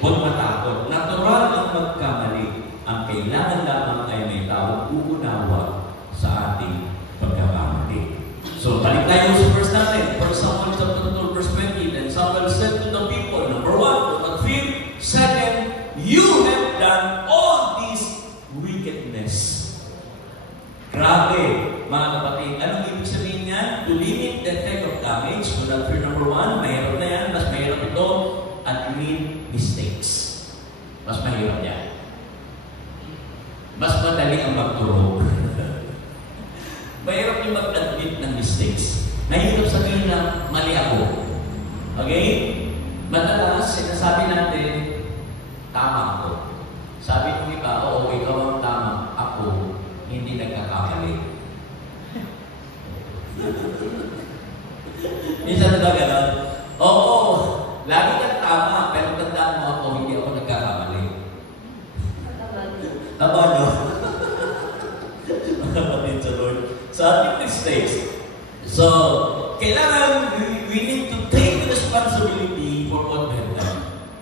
Huwag matakot. Natural ang magkamali. Ang kailangan lamang ay may tawag uunawa sa ating pagkakamali. So, balik tayo sa verse natin. For Samuel chapter 2, verse 20. Then Samuel said to the people, number 1, do not fear. Second, you have done all this wickedness. Grabe, mga kapatid. Anong ibig sabihin niyan? To limit the effect of damage. Do not fear, number 1. Mahirap na yan. Mas mahirap ito. Admit mistakes. Mas mahirap yan. Mas madali ang magturo. Mahirap yung mag-admit ng mistakes. Mahirap sabihin na mali ako. Okay? Madalas, sinasabi natin, tama ako. Sabi ng iba, oo, ikaw ang tama. Ako, hindi nagkakamali. Minsan ba gano'n? Oo, lagi kang tama, pero tandaan mo ako, hindi ako nagkakamali. Tama nyo? Kapatid sa Lord. So, admit mistakes. So, kailangan, we need to take responsibility for what we have done.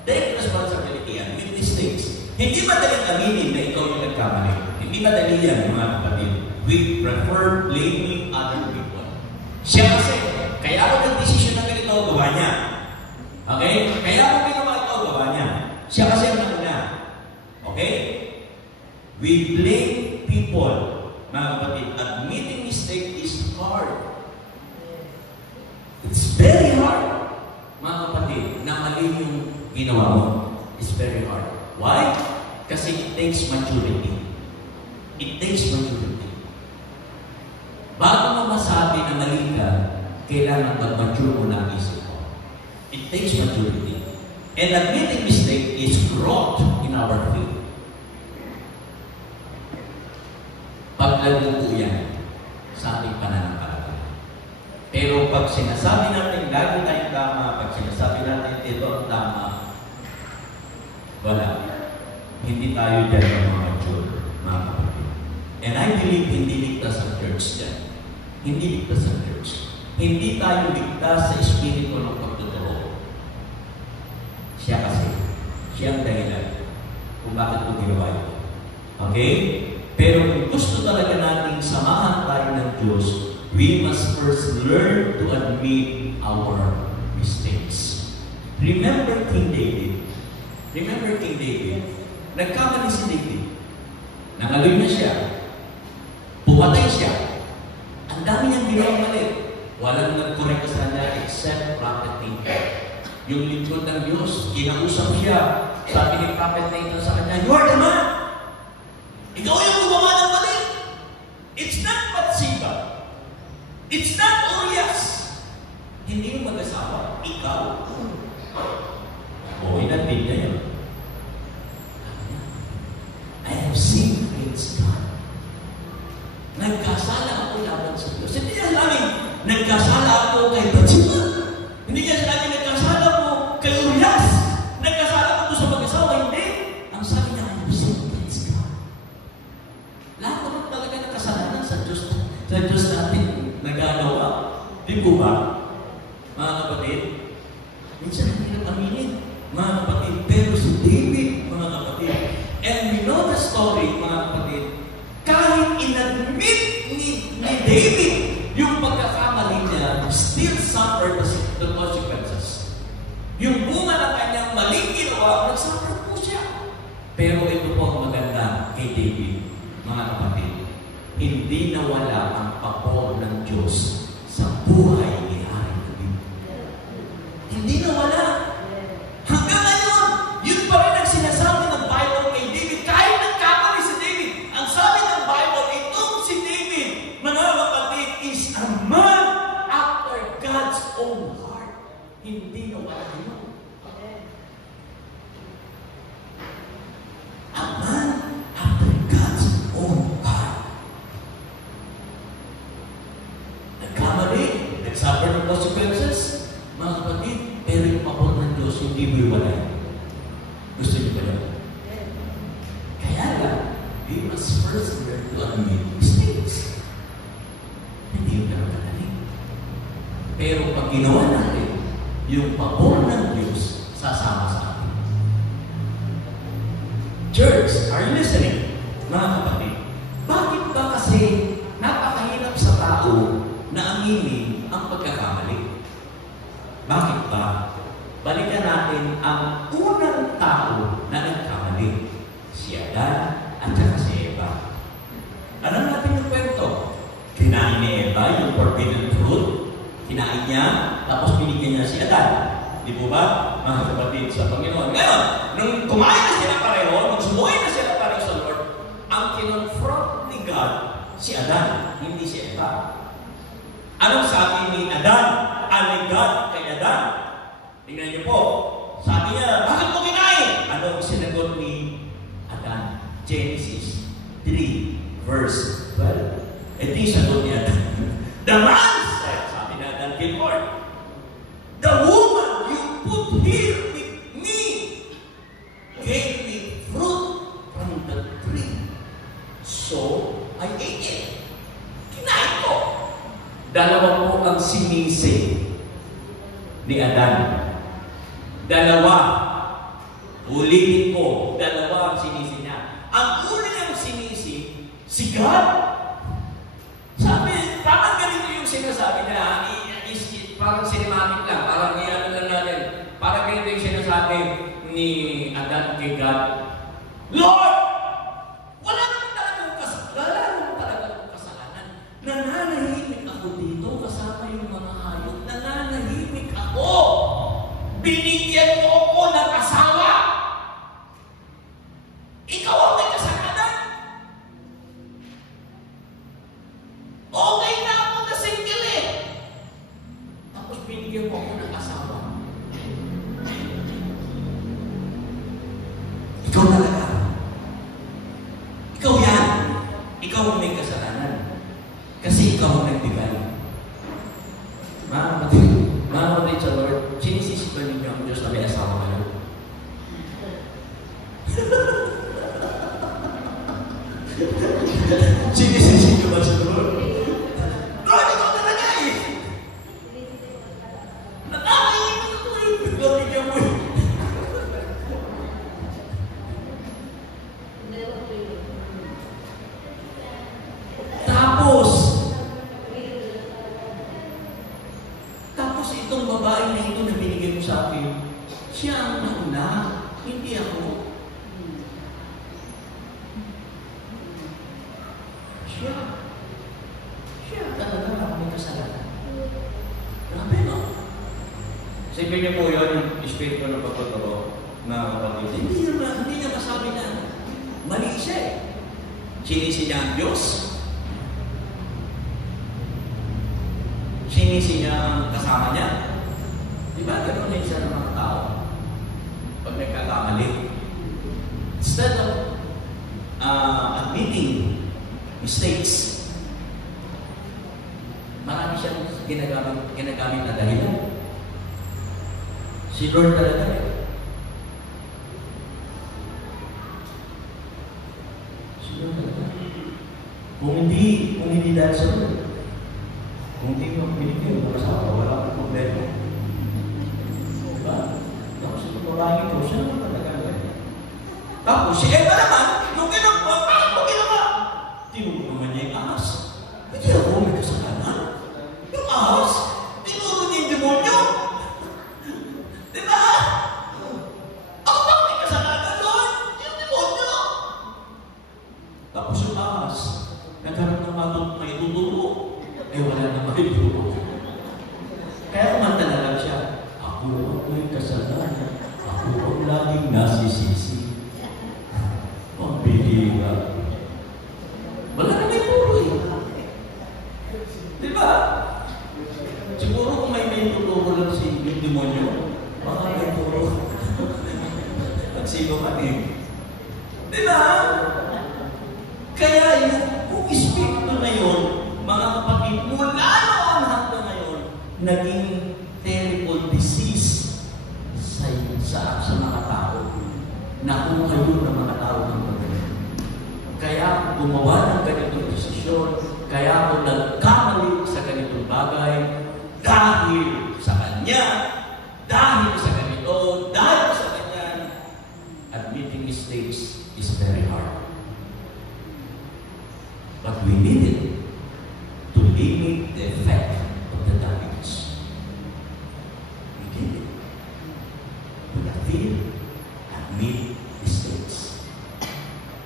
Take responsibility and admit mistakes. Hindi madaling aminin na ikaw yung nagkamali. Hindi madali yan, mga kapatid. We prefer blaming other people. Siya kasi, kaya ako nag-desisyon na ganito, gawa niya. Okay? Kaya ako ginawa ito, gawa niya. Siya kasi ang nauna. Okay? We blame people, mga kapatid. Admitting mistake is hard. It's very hard, mga kapatid, na mali yung ginawa mo. It's very hard. Why? Kasi it takes maturity. It takes maturity. Bago mo masabi na mali ka, kailangan mag-mature mo na ang isip mo. It takes maturity. And admitting mistake is growth in our faith. Paglago po yan sa ating pananampalataya. Pero pag sinasabi natin lagi tayong tama, pag sinasabi natin ito ang tama, wala. Hindi tayo dyan ng mga mature, mga kapatid. And I believe hindi ligtas ang church dyan. Hindi ligtas ang church. Hindi tayo ligtas sa espiritu ng pagtuturo. Siya kasi. Siya ang dahilan kung bakit ko ginawa ito. Okay? Pero kung gusto talaga nating samahan tayo ng Diyos, we must first learn to admit our mistakes. Remember King David? Remember King David? Nagkamali si David. Nangaloy na siya. Pumatay siya. Ang dami niyang ginawang mali. Walang nag-correct sa kanya except Prophet Nathan. Yung lingkod ng Diyos, kinausap siya. Sabi ni Prophet Nathan sa kanya, "You are the man! Ikaw yung gumawa ng mali! It's not Bathsheba. It's not Urias. Hindi yung mag-asawa. Ikaw." O, inadmit niya yun. I have sinned against God. Nagkasala ako laban sa Diyos. Hindi niya sabi, nagkasala ako kay Bathsheba. Hindi niya sabi, nagkasala ako kay Urias. Nagkasala ako sa mag-asawa. Hindi. Ang sabi niya, I have sinned against God. Lahat naman talaga ng kasalanan sa Diyos natin. nagagawa. Di po ba? Mga kapatid, minsan hindi na aminin, mga kapatid, pero si David, mga kapatid, and we know the story, mga kapatid, kahit inadmit ni David yung pagkakamali niya, still suffered the consequences. Yung bunga ng kanyang maling ginawa, nagsuffer po siya. Pero ito po ang maganda kay David, mga kapatid, hindi nawala ang pabor ng Diyos sa buhay ni Haring David. Hindi nawala. Hanggang ngayon, yun pa rin ang sinasabi ng Bible kay David. Kahit nagkamali si David, ang sabi ng Bible, itong si David, mga kapatid, is a man after God's own heart. Hindi nawala yun. A man after God's own heart. Nagkamali, nagsuffer ng consequences, mga kapatid, pero yung pabor ng Diyos, hindi mo iwalay. Gusto niyo ba yun? Kaya lang, we must first learn to admit mistakes. Hindi yung nakakadali. Pero pag ginawa natin, yung pabor ng Diyos, sasama sa atin. Church, are you listening? Mga kapatid, bakit ba kasi napakahirap sa tao na aminin ang pagkakamali? Bakit ba? Balikan natin ang unang tao na nagkamali. Si Adan at saka si Eva. Alam natin yung kwento. Kinain ni Eva yung forbidden fruit. Kinain niya, tapos binigyan niya si Adan. Di po ba? Mga kapatid sa Panginoon. Ngayon, nung kumain na sila pareho, nung sumuhay na sila pareho sa Lord, ang kinonfront ni God, si Adan, hindi si Eva. Anong sabi ni Adan? Ni God kay Adan? Tingnan niyo po. Sabi niya, bakit mo kinain? Ano ang sinagot ni Adan? Genesis 3, verse 12. Ito yung sagot ni Adan. The man said, sabi ni Adan kay Lord, the woman you put here with me gave me fruit from the tree. So, I ate it. Kinain ko. Dalawa po ang sinisi ni Adan. Dalawa. Ulitin ko, dalawa ang sinisi niya. Ang una niyang sinisi, si God. Sabi, parang ganito yung sinasabi niya, parang cinematic lang, parang iyan lang natin. Parang ganito yung sinasabi ni Adan kay God, Lord! Wala naman talagang kasalanan. Nananahimik ako dito kasama yung mga hayop. Nananahimik ako. Binigyan mo ako ng asawa. Ikaw ang may kasalanan. Okay na ako na single eh. Tapos binigyan mo ako ng asawa. Ikaw talaga. Ikaw yan. Ikaw ang may kasalanan. Kasi ikaw ang nagbigay. Mga kapatid sa Lord, sinisisi ba ninyo ang Diyos na may asawa kayo? Sinisisi nyo ba sa Lord? Lord, ikaw talaga eh! Nakakainin ako eh! Bigyan mo eh! Tapos itong babae na ito na binigay mo sa akin, siya ang nauna, hindi ako. Siya talaga ako may kasalanan. Grabe no? Sipin niyo po yun, yung espiritu ng pagkotoo na kapatid. Hindi niya masabi na mali siya eh. Sinisi niya ang Diyos. Sinisi niya ang kasama niya. Diba? Ganoon na isa ng mga tao. Pag nagkakamali. Instead of admitting mistakes, marami siyang ginagamit na dahilan. Si Lord talaga eh. Si Lord talaga. Kung hindi dahil sa Lord, Si Eva naman, nung ginawa, tinuro naman niya yung ahas. Hindi ako may kasalanan. Yung ahas, tinuro niya yung demonyo. Diba? Ako ba may kasalanan doon? Yung demonyo. Tapos yung ahas, nagkaroon ng may tuturo. Wala na maituro. Kaya kumanta na lang siya, ako may kasalanan. Ako ang laging nasisisi. Ang bihira. Wala na may puro eh. Diba? Siguro kung may tuturo lang si yung demonyo, baka may turo. At sino ka eh. Diba? Kaya yung espiritu na yun, mga kapatid, mula noon hanggang ngayon, naging terrible disease sa mga tao. Nakuha yun ng mga tao ng mga. Kaya gumawa ng ganitong desisyon, kaya ako nagkamali sa ganitong bagay, dahil sa kanya, dahil sa ganito, dahil sa kanyan, admitting mistakes is very hard. But we need it to limit the effect of the damage. We did it. We feel, admit mistakes.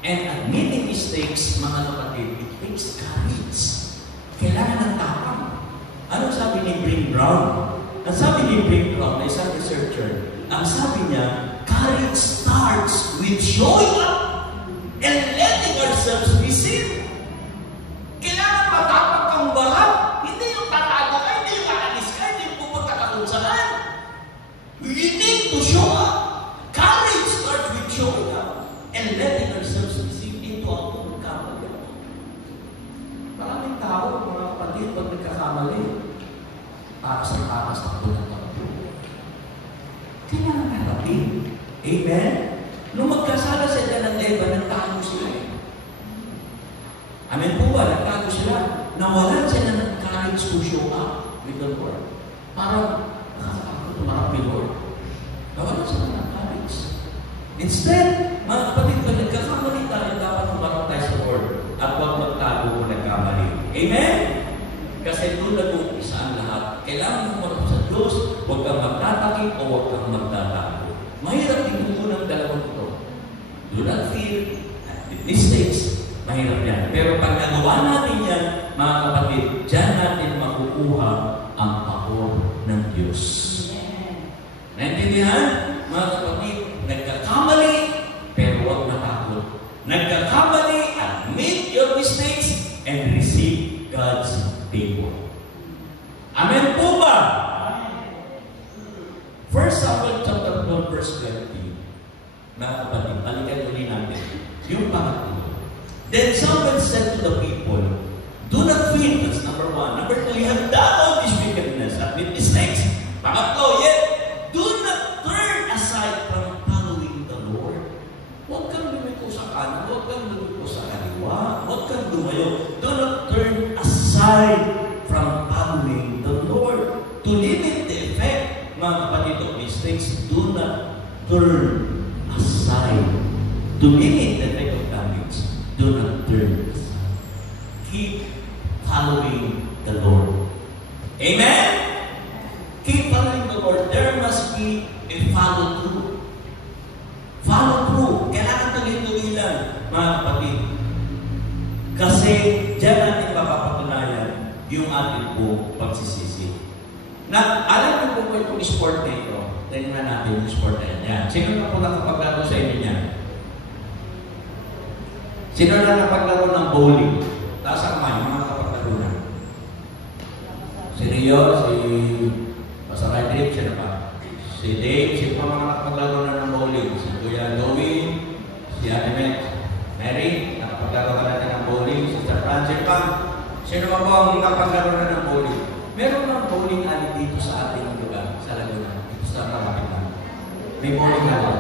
And admitting mistakes, mga kapatid, it takes courage. Kailangan ng tapang. Anong sabi ni Brene Brown? Ang sabi ni Brene Brown, na isang researcher, ang sabi niya, courage starts with showing up and letting ourselves be seen. Kailangan matapang kang balat. Hindi yung tatago ka, hindi yung kakalis ka, hindi yung pupunta ka kung saan. We need to show up. Courage starts with showing up and letting ourselves be seen. Ito ako magkamali. Maraming tao, mga kapatid, pag nagkakamali, takas ang takbo ng takbo. Kailangan harapin. Amen? Nung magkasala sa Adan at Eva, nagtago sila eh. Amen po ba? Nagtago sila. Nawalan sila ng courage to show up with the Lord. Parang, nakakatakot tumarap with Lord. Nawalan sila ng courage. Instead, mga kapatid, pag nagkakamali tayo, dapat tumarap tayo sa Lord at huwag magtago kung nagkamali. Amen? Kasi doon nag-umpisa ang lahat. Kailangan mo sa Diyos, huwag kang magtatakip o huwag kang magtatago. Mahirap din po ng dalawang ito. Do not fear and mistakes. Mahirap yan. Pero pag nagawa natin yan, mga kapatid, dyan natin makukuha ang pahor ng Diyos. Naintindihan? Mga kapatid, nagkakamali, pero huwag matakot. Nagkakamali, admit your mistakes, and receive God's favor. Amen po ba? 1 Samuel chapter 12, verse 20. Mga kapatid, balikan ulit natin. Yung pangatlo. Then Samuel said to the people, do not fear. That's number 1. Number 2, you have done all this wickedness, admit mistakes. Pangatlo, yet do not turn aside from following the Lord. Huwag kang lumiko sa kanan, huwag kang lumiko sa kaliwa, huwag kang lumayo. Do not turn aside from following the Lord. To limit the effect, mga kapatid, of mistakes, do not turn aside. To limit the effect of damage, do not turn aside. Keep following the Lord. Amen? Keep following the Lord. There must be a follow-through. Follow-through. Kailangan tuloy-tuloy lang, mga kapatid. Kasi diyan natin mapapatunayan yung ating po pagsisisi. Alam niyo po itong sport na ito. Tingnan natin yung sport na yan. Sino na po nakapaglaro sa inyo niyan? Sino na nakapaglaro ng bowling? Taas ang kamay, mga nakapaglaro na. Si Rio, si Pastor Rodrick, sino pa? Si Dave, sino pa mga nakapaglaro na ng bowling? Si Kuya Louie, si Ate Mary, nakapaglaro ka natin ng bowling. Si Sir Francis pa. Sino pa po ang nakapaglaro na ng bowling? Meron ng bowling alley dito sa ating lugar, sa Laguna. Dito sa Rapitan. May bowling alley.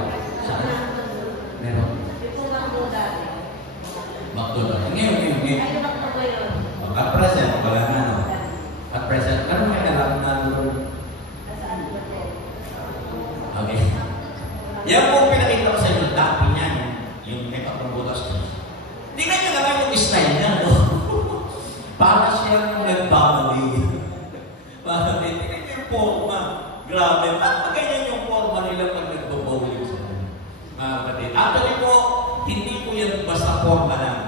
Saan? Meron. McDonald's. Ngayon. Ay, bakit ba yun? At present, wala na. At present, ano may alam na doon? Saan ba ito? Okay. Yan po pinakita ko sa inyo, dati niyan, yung Grabe. At ganyan yung forma nila pag nagbo-bowling sila. Mga kapatid. Actually po, hindi po yan basta forma lang.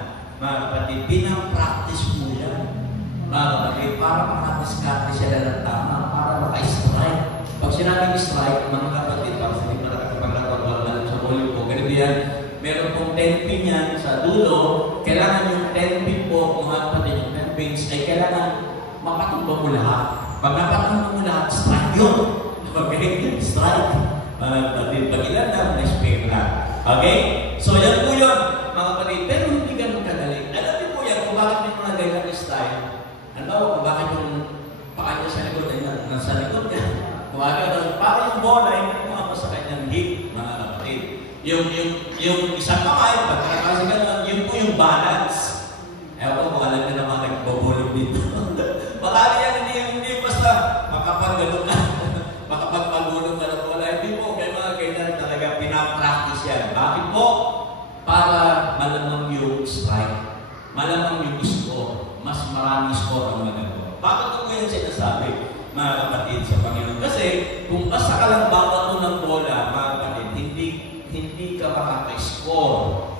Mga kapatid, pinapractice po yan. Mga kapatid, para makadiskarte sila ng tama, para maka-strike. Pag sinabing strike, mga kapatid, para sa hindi pa nakakapaglaban sa bowling po, ganito yan. Meron pong 10 pin yan sa dulo. Kailangan yung 10 pin po, mga kapatid, yung 10 pins, ay kailangan mapatumba mo lahat. Pag napatumba mo lahat, strike yun. Okay? Strike. Pag ilan lang, next pin lang. Okay? So, yan po yun, mga kapatid. Pero hindi ganun kadali. Alam niyo po yan, kung bakit may mga ganyan style. Ano, kung bakit yung paa niya sa likod, ay nasa likod niya. Kung bakit, parang yung bola, hindi mo sa kanyang hip, mga kapatid. Yung isang kamay, pagkakasi ka naman, yun po yung balance. Ewan ko kung alam niyo naman nagbobulong dito. Baka yan, hindi basta makapagulong ka. Makapagpagulong ka ng bola. Hindi po, may mga ganyan talaga pinapractice yan. Bakit po? Para malamang yung strike. Malamang yung score. Mas maraming score ang magagawa. Bakit ko yan sinasabi, mga kapatid sa Panginoon? Kasi, kung basta ka lang babato ng bola, mga kapatid, hindi ka makaka-score.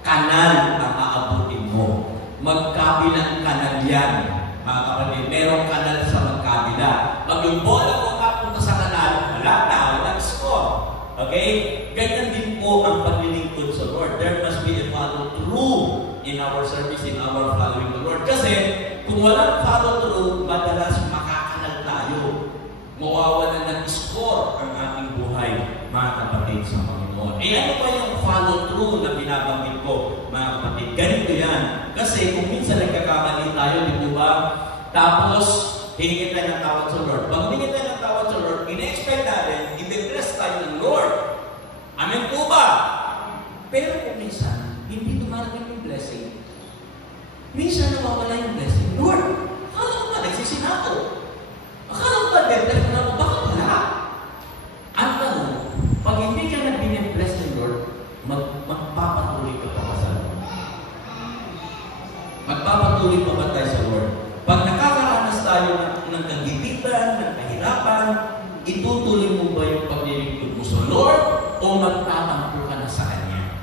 Kanal ang aabutin mo. Magkabilang kanal yan. Mga kapatid, merong kanal sa magkabila. Pag yung bola mo kapunta sa kanal, wala na, walang score. Okay? Ganyan din po ang paglilingkod sa Lord. There must be a follow-through in our service, in our following the Lord. Kasi, kung walang follow-through, madalas makakanal tayo. Mawawalan ng score ang ating buhay, mga kapatid sa Panginoon. Ano ba yung follow-through na binabanggit ko, mga kapatid? Ganito yan. Kasi kung minsan nagkakamali tayo, di ba? Tapos, hingin tayo ng tawad sa Lord. Pag hingin tayo ng tawad sa Lord, in-expect natin, i-bless tayo ng Lord. Amen po ba? Pero kung minsan, hindi dumarating yung blessing. Minsan nawawala yung blessing. Lord, akala ko ba nagsisinato? Akala ko ba bless na ako? Bakit wala? Ang tanong, pag hindi ka na binibless ng Lord, magpapatuloy ka pa sa Lord. Magpapatuloy pa ba tayo sa Lord? Pag nakakaranas tayo ng kagipitan, ng kahirapan, itutuloy mo ba yung paglilingkod mo sa Lord o magtatampo ka na sa Kanya?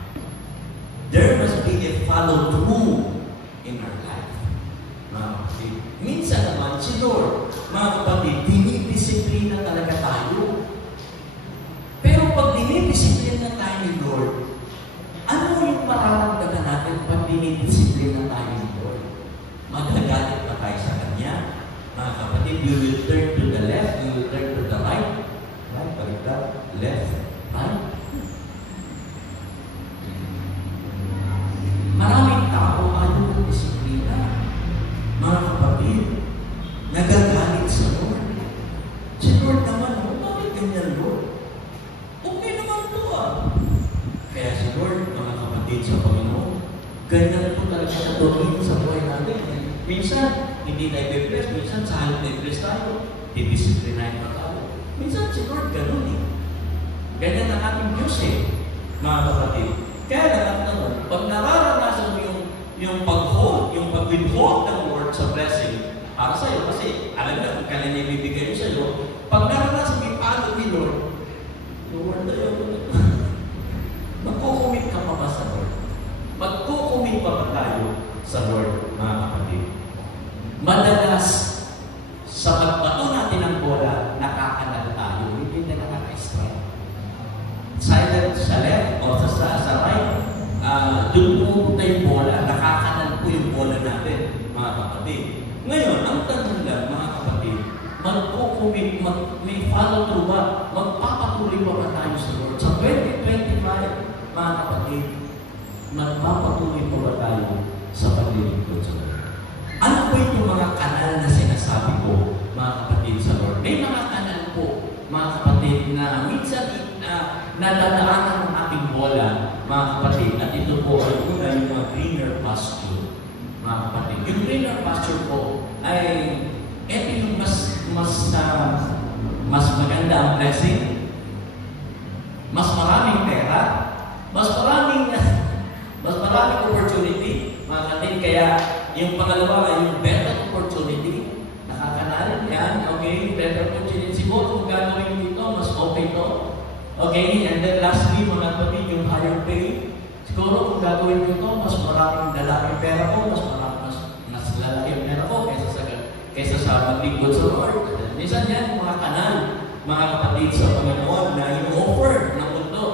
There must be a follow-through in our life. Mga kapatid, minsan naman si Lord, mga kapatid, dinidisiplina talaga tayo. Pero pag dinidisiplina tayo ni Lord, ano yung mararamdaman natin pag dinidisiplina tayo ni Lord? Magagalit pa tayo sa Kanya. Mga kapatid, you will turn to the left, you will turn to the right. Right, balik ka. Left, right. Maraming tao ayaw ng disiplina. Mga kapatid, nagagalit sa Lord. Si Lord naman, bakit ganyan, Lord? Okay naman ito Kaya si Lord, mga kapatid sa Panginoon, ganyan po talaga na doon sa buhay natin. Minsan, hindi tayo be-bless. Minsan, sa halip na-bless tayo, didisiplinahin pa tayo. Minsan, si Lord ganun Ganyan ang ating Diyos mga kapatid. Kaya lang naman, pag nararanasan mo yung pag-hold, yung pag-withhold ng Lord sa blessing, para sa'yo, kasi alam na kung kailan niya ibibigay mo sa'yo, pag naranasan mo yung paano ni Lord, Lord, ayaw mo na. Magkukumit ka pa ba sa Lord? Magkukumit pa ba tayo sa Lord, mga kapatid? Madalas, sa pagbato natin ng bola, nakakanal tayo, hindi na nakaka-strike. Silent sa left o sa right, doon pumunta yung bola, nakakanal po yung bola natin, mga kapatid. Ngayon, ang tanong lang, mga kapatid, magkukumit, may follow-through ba? Magpapatuloy pa tayo sa Lord? Sa 2025, mga kapatid, magpapatuloy pa ba tayo sa paglilingkod sa Lord? Ano po itong mga kanal na sinasabi ko, mga kapatid sa Lord? May mga kanal po, mga kapatid, na minsan nadadaanan ng ating bola, mga kapatid, at ito po ay una yung mga greener pasture, mga kapatid. Yung greener pasture po ay ito yung mas maganda ang blessing, mas maraming pera, mas maraming opportunity, mga kapatid. Kaya yung pangalawa ay yung better opportunity. Nakakanal yan, okay? Better opportunity. Siguro kung gagawin mo ito, okay to? Okay, and then lastly, mga kapatid, yung higher pay. Siguro kung gagawin ko ito, mas maraming lalaki pera ko, mas lalaki yung pera ko kaysa sa maglingkod sa Lord. Minsan yan, mga kanal, mga kapatid sa Panginoon na ino-offer ng mundo.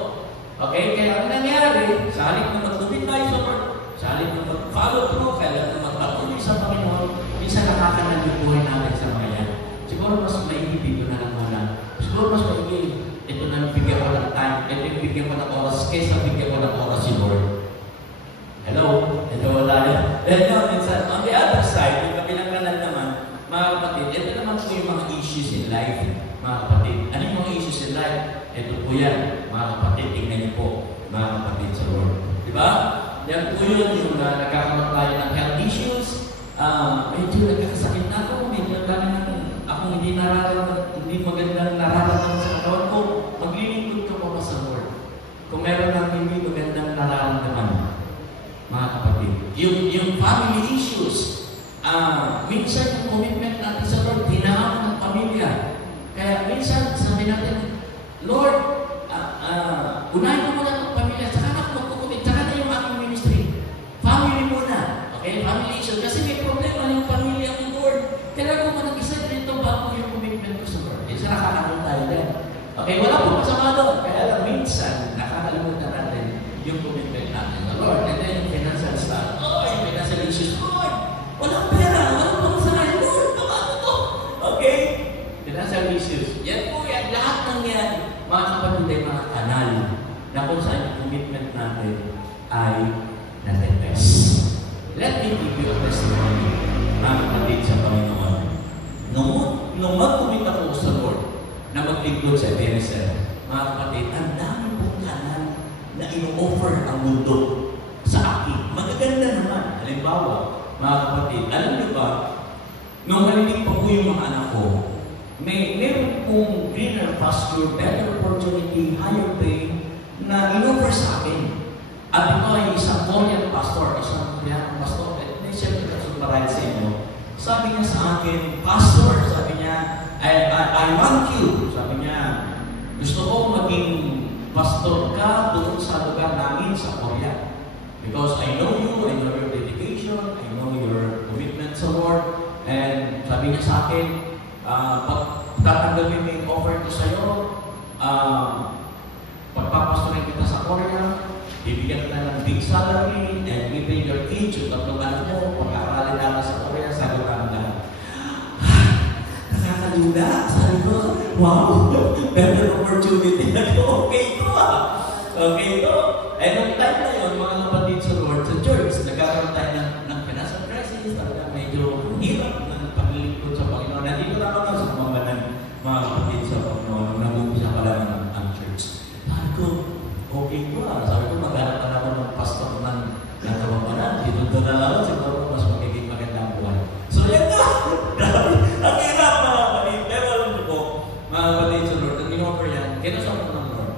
Okay, kaya ang nangyari, sa halip na magtubig tayo sa Lord, sa halip na mag-follow through, kaya na magpatuloy sa Panginoon, minsan nakakanan yung buhay natin sa mga yan. Siguro mas maigit dito na naman na. Siguro mas maigit. Ito na bigyan ko ng time. Ito yung bigyan ko ng oras. Kesa bigyan ko ng oras si Lord. Hello? Ito wala yan. Then now, minsan, on the other side, yung kabilang kanal naman, mga kapatid, ito naman po yung mga issues in life. Mga kapatid, ano yung mga issues in life? Ito po yan, mga kapatid. Tingnan niyo po, mga kapatid sa Lord. Diba? Yan po yun, yung nagkakaroon tayo ng health issues. Medyo nagkakasakit na ako. Medyo dami na akong hindi magandang nararamdaman sa katawan ko. Maglilingkod ka pa sa Lord. Kung meron ng hindi magandang nararamdaman, mga kapatid. Yung family issues, minsan yung commitment natin sa Lord, hinahanap ng pamilya. Kaya minsan sabi natin, Lord, unahin mo muna ng pamilya, saka na ako magkukumit, saka na yung aking ministry. Family muna. Okay? Family issues. Kasi may problema yung pamilya ng Lord. Kailangan mo mag-isa dito bago yung commitment ko sa Lord. Kasi nakakalimutan tayo din. Okay, wala po masama doon. Kaya lang minsan, nakakalimutan natin yung commitment natin sa Lord. And then yung financial stuff. Yung financial issues. Lord, walang pera. Walang pamasahe. Lord, paano to? Okay? Financial issues. Yan po yan. Lahat ng yan, mga kapatid ay mga kanal na kung saan yung commitment natin ay natepes. Let me give you a testimony, mga kapatid sa Panginoon. Nung mag-commit ako sa Lord na maglingkod sa Ebenezer, mga kapatid, ang dami pong kanal na ino-offer ang mundo sa akin. Magaganda naman. Halimbawa, mga kapatid, alam niyo ba, nung malinig pa po yung mga anak ko, meron pong greener pasture, better opportunity, higher pay na in-offer sa akin. At ito ay isang Korean pastor, siyempre kasuntaray sa inyo. Sabi niya sa akin, Pastor, sabi niya, I want you. Sabi niya, gusto ko maging pastor ka doon sa lugar namin sa Korea. Because I know you, I know your dedication, I know your commitment sa Lord. And sabi niya sa akin, pag tatanggapin mo yung offer ko sa'yo, pagpapastorin kita sa Korea, bibigyan ka ng big salary, and given your age, yung tatlong anak mo, pag-aaralin namin sa Korea, sabi ka na, nakakaluda. Sabi ko, wow, better opportunity. Okay ko Okay ko. Eh, nung time na yun, mga kapatid sa Lord, sa church, nagkakaroon tayo ng financial crisis, talaga medyo hirap ng paglilingkod sa Panginoon. Nandito naman ako sa pamamanan, mga kapatid sa Panginoon, nung nag-umpisa pala ang church. Sabi ko, okay ko Sabi ko, maghanap na naman ng pastor ng kababanan. Dito na lang, siguro mas magiging magandang buhay. So, yan na! Ang hirap, mga kapatid. Pero alam niyo po, mga kapatid sa Lord, ang in-offer yan, kinusap ko ng Lord.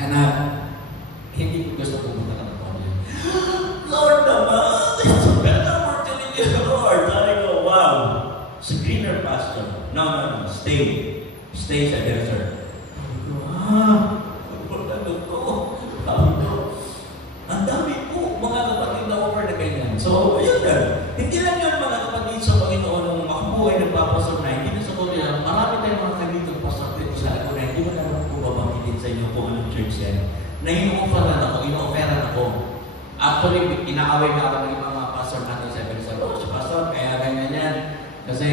And hindi ko gusto pumunta ka ng Korea. Lord naman! It's a better opportunity, Lord! Sabi ko, wow! It's a greener pasture. No. Stay sa desert. Sabi ko, ang dami po, mga kapatid na offer na ganyan. So, ayun na. Hindi lang yan, mga kapatid sa Panginoon, ng makabuhay ng papasok na, hindi na sa Korea, marami tayong mga kalitong pasok dito sa ako na hindi mo naman po babangkitin sa inyo kung anong church yan. Na ino-offeran ako. Actually, inaaway na ako ng mga pastor natin sa Ebenezer. Si pastor, kaya ganyan yan. Kasi,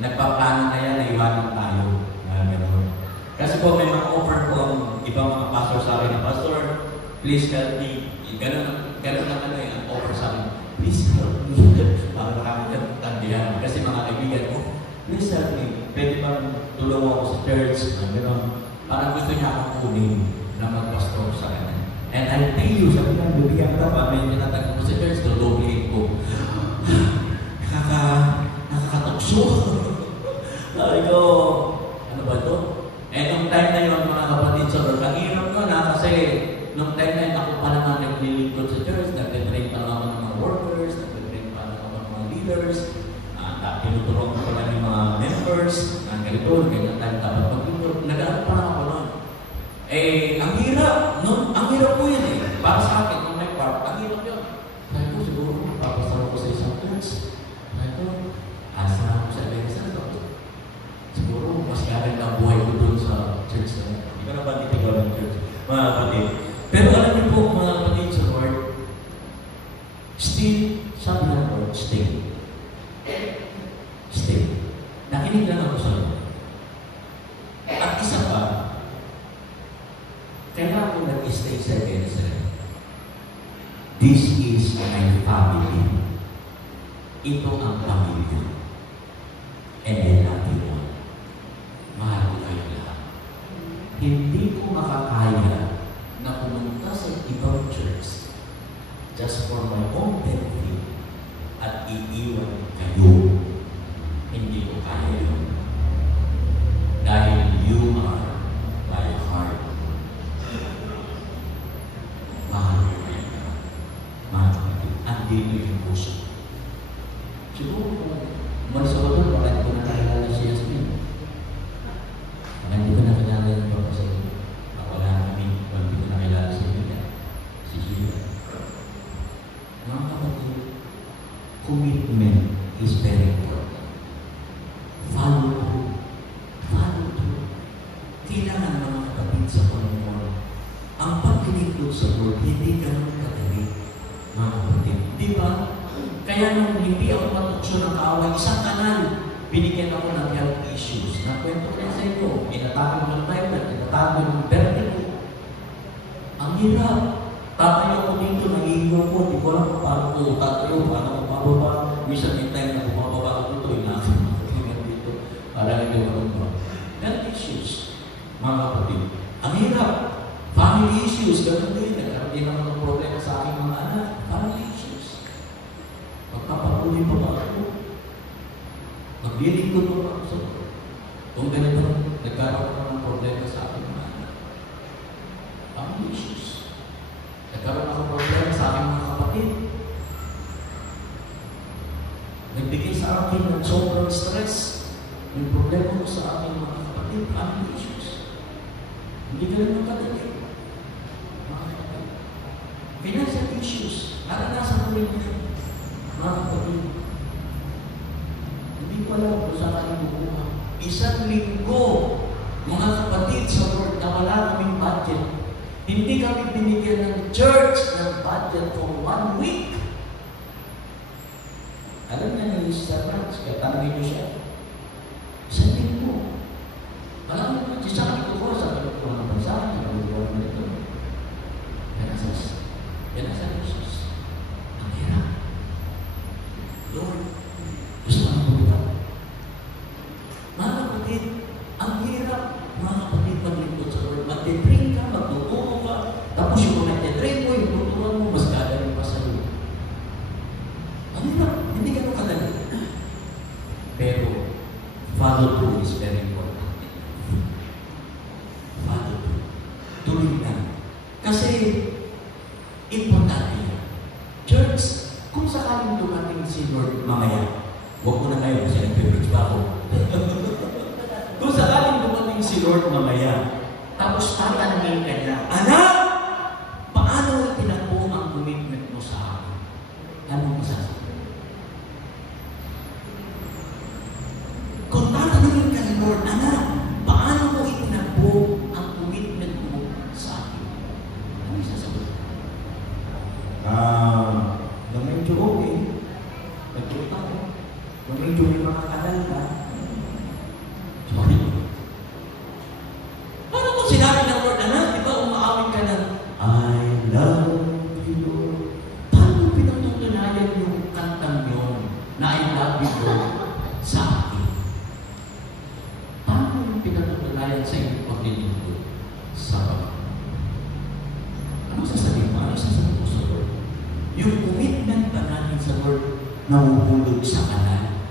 nagpaplano na yan, naiwanan tayo. Kasi po, may mga offer po ang ibang mga pastor sa akin na, Pastor, please help me. Ganun lang ang offer sa akin. Please help me. Para marami kang tandihan. Kasi mga kaibigan ko, please help me. Pwede bang tulong ako sa church? Ganun. Parang gusto niya akong kunin na mag-pastor sa kanya. And I tell you, sabi nga, bibigyan ka pa, may tinatagin ko sa church, tulobilin ko. Nakakatukso. Sabi ko, ano ba ito? Eh, nung time na yun, mga kapatid sa Lord, ang hirap ko na kasi nung time na yun, ako pa naman naglilingkod sa church, nag-train pa naman ng mga workers, nag-train pa naman ng mga leaders, tinutulong ko pala ng mga members, ganito, ganyan tayo dapat mag-lingkod. Nag-aaral pa Ang hirap, no? Ang hirap po yun eh. Para sa akin, kung may part, ang hirap yun. Kaya ko siguro, papasara ko sa isang church. Kaya ko, asa ako sa Alexander. Siguro, mas galing ang buhay ko doon sa church na yun. Hindi ka na ba nitigaw ng church? Mga kapatid. Pero alam niyo po, mga kapatid sa Lord, still, sabi ng Lord, stay. Stay. Nakinig lang ako sa Lord. At isa pa, kailangan ko nag-stay sa Jerusalem. This is my family. Ito ang pamilya. And I love you all. Mahal ko kayo lahat. Hindi ko makakaya na pumunta sa ibang church just for my own benefit at iiwan kayo. Hindi ko kaya yun. Dahil you are my heart. Mahal ko kayo. Mahal ko kayo. Andito yung puso. Siguro kung umalis ako doon, baka hindi ko na nakilala si Yasmin. Baka hindi ko nakilala yung papa sa inyo. Baka wala kami, baka hindi ko nakilala si Julia. Si Julia. Mga kapatid, commitment is very important. Follow through. Follow through. Kailangan mga kapatid sa Panginoon. Ang pagkilingkod sa Lord, hindi ganun kadali. Mga kapatid. Di ba? Kaya nung hindi ako matukso ng kaaway, isang kanal, binigyan ako ng health issues. Nakwento ko sa inyo, inatake ko ng thyroid, inatake ko ng vertigo. Ang hirap. Tatay ako dito, nag-iinom ko, di ko alam kung paano ko tatayo, paano ko mababa. Minsan may time na bumababa ko dito, inaafin ko dito. Parang hindi ko alam. Health issues. Mga kapatid. Ang hirap. Family issues, ganun din. Nagkaroon din naman ng problema sa aking mga anak. Family issues. Magpapatuloy pa ba ako? Maglilingkod pa ba ako sa Lord? Kung ganito, nagkaroon ka ng problema sa aking mga anak. Family issues. Nagkaroon ako problema sa aking mga kapatid. Nagbigay sa akin ng sobrang stress. Yung problema ko sa aking mga kapatid. Family issues. Hindi ka rin magkadali. Financial issues. Naranasan ko rin yun. Mga kapatid. Hindi ko alam kung saan kayo bukuha. Isang linggo, mga kapatid sa Lord, na wala kaming budget. Hindi kami binigyan ng church ng budget for 1 week. Alam na ni Sir Rans, kaya tanongin niyo siya. Isang linggo. Alam mo, si Sir Rans ko, sa kalikuhan ng bansa, sa kalikuhan ng ito. Yan ang sa Jesus. Ang hirap. Lord, gusto ko ng pagkita. Mga kapatid, ang hirap, mga kapatid, maglingkod sa Lord. Magte-train ka, magtuturo ka, tapos yung magte-train mo, yung tuturuan mo, mas gagaling pa sa Lord. Ang hirap, hindi ka kadali. Pero, follow through is very important. Follow through. Tuloy na. Kasi, importante yan. Church, kung sakaling dumating si Lord mamaya, huwag mo na kayo kasi nag-preach pa ako. Kung sakaling dumating si Lord mamaya, tapos tatanungin ka niya, anak, paano tinagpo ang commitment mo sa akin? Ano masasabi? Kung tatanungin ka ni Lord, anak, paano mo itinagpo ang commitment mo sa akin? Ano masasabi? Nung medyo okay, nagkita ko. Nung medyo may mga kanal ka, sorry. Paano kung sinabi ng Lord, anak, di ba umaawit ka ng I love you, Lord? Paano pinatutunayan yung kantang yun na I love you, Lord, sa akin? Paano yung pinatutunayan sa iyong paglilingkod sa akin? Ano sasabihin mo? Ano sasabihin mo sa Lord? Yung commitment ba natin sa Lord na uhulog sa kanal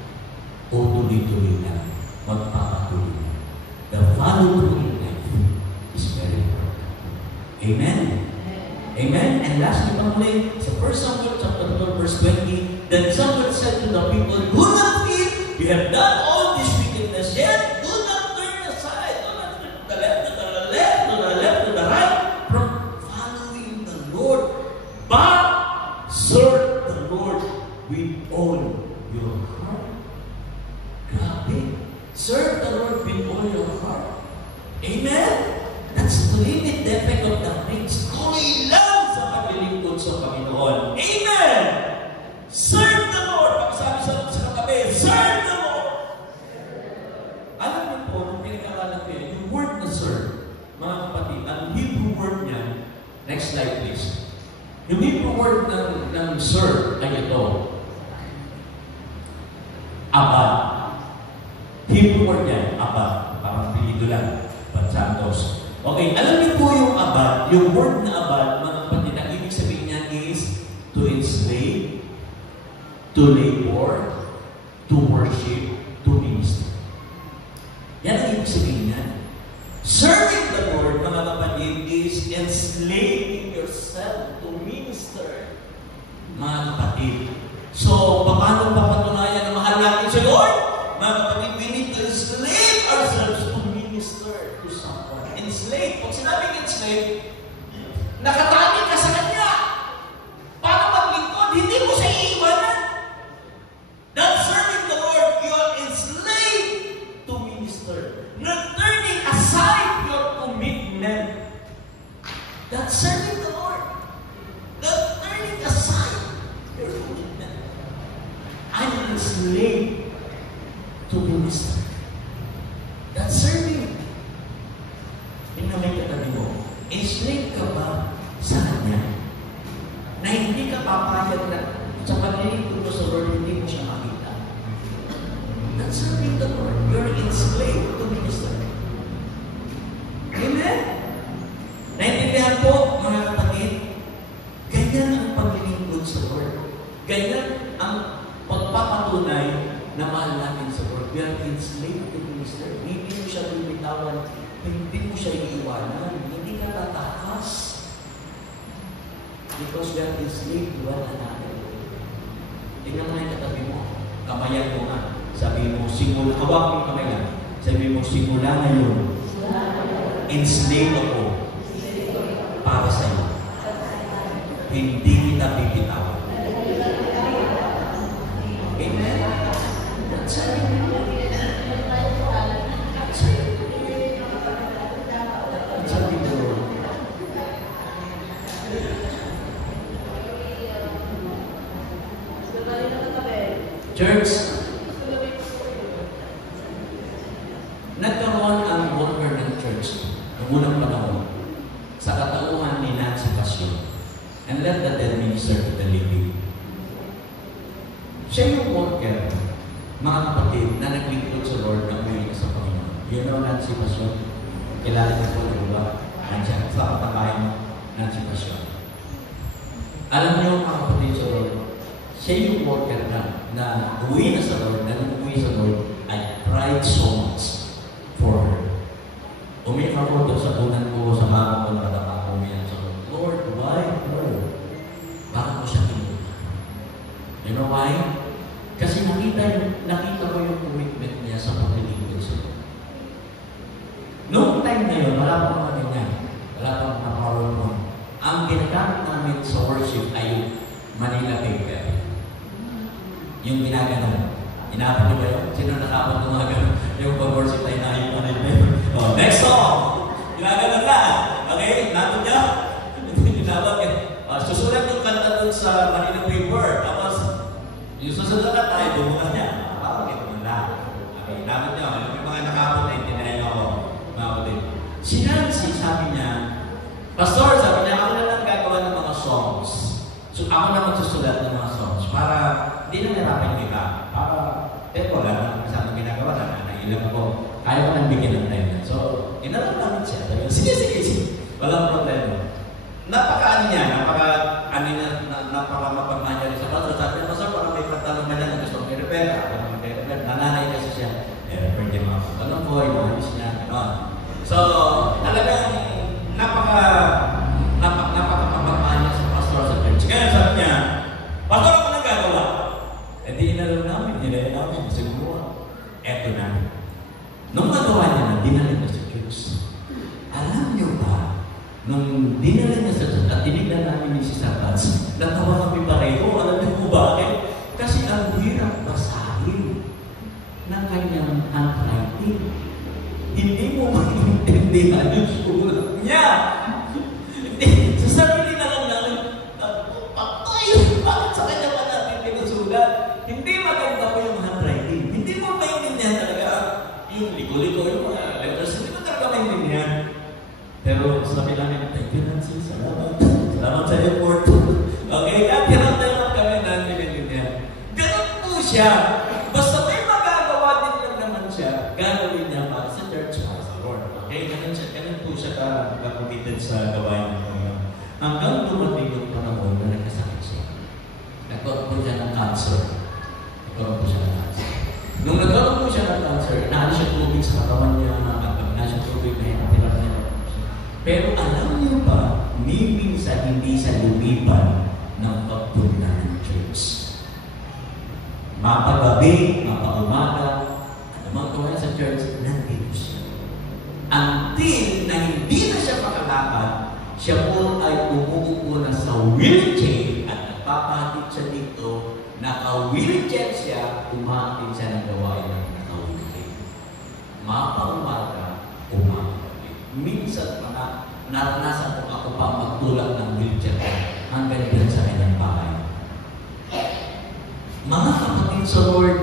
o tuloy-tuloy na magpapatuloy na? The follow-through in life is very important. Amen? Amen? And lastly, panguli, sa 1 Samuel chapter 12, verse 20, then Samuel said to the people, do not fear, you have done all this wickedness, yet do not turn aside, do not turn to the left, to the left, to the left, to Serve the Lord with all your heart. Amen? That's the limit defect of the rich. Tuloy lang sa paglilingkod sa Panginoon. Amen! Serve the Lord. Pag-sabi sa katabi, serve the Lord. Alam niyo po, nung pinag-aralan ko yan, yung word na serve, mga kapatid, ang Hebrew word niya, next slide please. Yung Hebrew word ng serve ay ito, abad. Hebrew word yan, abad. Parang pilido lang. Santos. Okay, alam niyo po yung abad, yung word na abad, mga kapatid, ang ibig sabihin niya is to enslave, to labor, to worship, to minister. Yan ang ibig sabihin niya. Serving the Lord, mga kapatid, is enslaving yourself to minister. Mga kapatid. So, paano papatunayan na mahal natin si Lord? Mga kapatid, we need to enslave ourselves to minister to someone. Enslave. Pag sinabing enslave, nakatali ka sa Kanya. Para maglingkod, hindi mo siya iiwanan. That's serving the Lord. You are enslaved to minister. Not turning aside your commitment. That's serving the Lord. Not turning aside your commitment. I'm enslaved to minister. That's serving. Pinamay katabi mo, enslave ka ba sa Kanya? Na hindi ka papayag na sa paglilingkod mo sa Lord, hindi mo siya makita. That's serving the Lord. You're enslaved to minister. Amen? Naintindihan po, mga kapatid, ganyan ang paglilingkod sa Lord. Ganyan ang pagpapatunay na mahal natin sa Lord. We are enslaved to minister. Hindi mo siya lumitawan, hindi mo siya iiwanan, hindi ka tatakas. Because we are enslaved to one another. Tingnan nga yung katabi mo. Kamayan mo nga. Sabi mo, simula, hawak mo yung kamay nga. Sabi mo, simula ngayon, enslaved ako para sa iyo. Hindi kita bibitawan. Amen? That's it. Church, nagkaroon ang worker ng church noong unang panahon sa katauhan ni Nancy Passion. And let the dead minister to the living. Siya yung worker, mga kapatid, na naglingkod sa Lord na umuwi sa Panginoon. You know Nancy Passion? Kilala niyo po, di ba? Nandiyan sa katakayan Nancy Passion. Alam niyo, mga kapatid sa Lord, siya yung worker na uwi na sa Lord, na umuwi sa Lord, I cried so much for her. Umiyak ako doon sa unan ko, sa mga ko, nakadama ko, umiyak sa Lord. Lord, why her? Bakit mo siya kinuha? You know why? Kasi nakita ko yung commitment niya sa paglilingkod sa Lord. Noong time na yun, wala pang mga ganyan. Wala pang mga PowerPoint. Ang ginagamit namin sa worship ay yung Manila paper. Yung ginaganon. Inaapin niyo ba yun? Sino nakapag ng mga ganon? Yung pag-worship tayo na yung Manila paper. Oh, next song! Ginaganon na! Okay? Nato niya? Tinawag yan. Susulat yung kanta dun sa Manila paper. Tapos, yung susunod na tayo, bumukas niya. Parang ito na lang. Okay, nato niya. Yung mga nakapag na intinayin ako. Si Nancy, sabi niya, Pastor, sabi niya, ako na lang gagawa ng mga songs. So, ako na magsusulat ng mga songs para hindi na narapan yung iba. Para, wala na isang ginagawa na nailang ako. Kaya ko nang bigyan ng time na. So, inalang namin siya. Sabi niya, sige. Walang problema. Napaka-ano niya, napaka-mapagmahal niya rin sa Pastor. Sabi niya, Pastor, parang may pantalong na lang na gusto kong i-repair. Nananay kasi siya. I-repair niya mga pantalong ko, imahanis niya, gano'n. So, talagang napaka-mapagmahal niya sa Pastor sa church. Kaya sabi niya, Pastor, ako nang gagawa. Hindi inalaw namin, nilayan namin, siguro. Eto na. Nung nagawa niya na, dinala niya sa church. Alam niyo ba, nung dinala niya sa church at dinignan namin ni si Sabats, natawa kami pareho. Alam niyo po bakit? Kasi ang hirap basahin ng kanyang handwriting. naiintindihan yung sulat niya. Hindi, sa sarili na lang namin, patoy, bakit sa kanya pa natin pinusulat? Hindi maganda po yung handwriting. Hindi mo maintindihan talaga yung liko-liko, yung mga letters, hindi mo talaga maintindihan. Pero sabi namin, thank you Nancy, salamat. Salamat sa effort. Okay, at hirap-hirap kami namin maintindihan. Ganun po siya. Basta may magagawa din lang naman siya, gagawin niya para sa church, para sa Lord. Okay, ganun po siya ka-committed sa gawain ng Panginoon. Hanggang dumating yung panahon na nagkasakit siya. Nagkaroon po siya ng cancer. Nung nagkaroon po siya ng cancer, inaalis siya tubig sa katawan niya, nakakabina siya tubig na hinapirap niya. Pero alam niyo ba, minsan hindi siya lumipan ng pagpunta ng church. Mapagabi, mapaumaga, ano mang gawin sa church, nandito siya. Until na hindi na siya makalakad, siya po ay umuupo na sa wheelchair at nagpapahatid siya dito, naka-wheelchair siya, umahatid siya ng gawain ng naka-wheelchair. Mapaumaga, umahatid. Minsan, naranasan ko ako pa magtulak ng wheelchair hanggang din sa kanyang bahay. Mga kapatid sa Lord,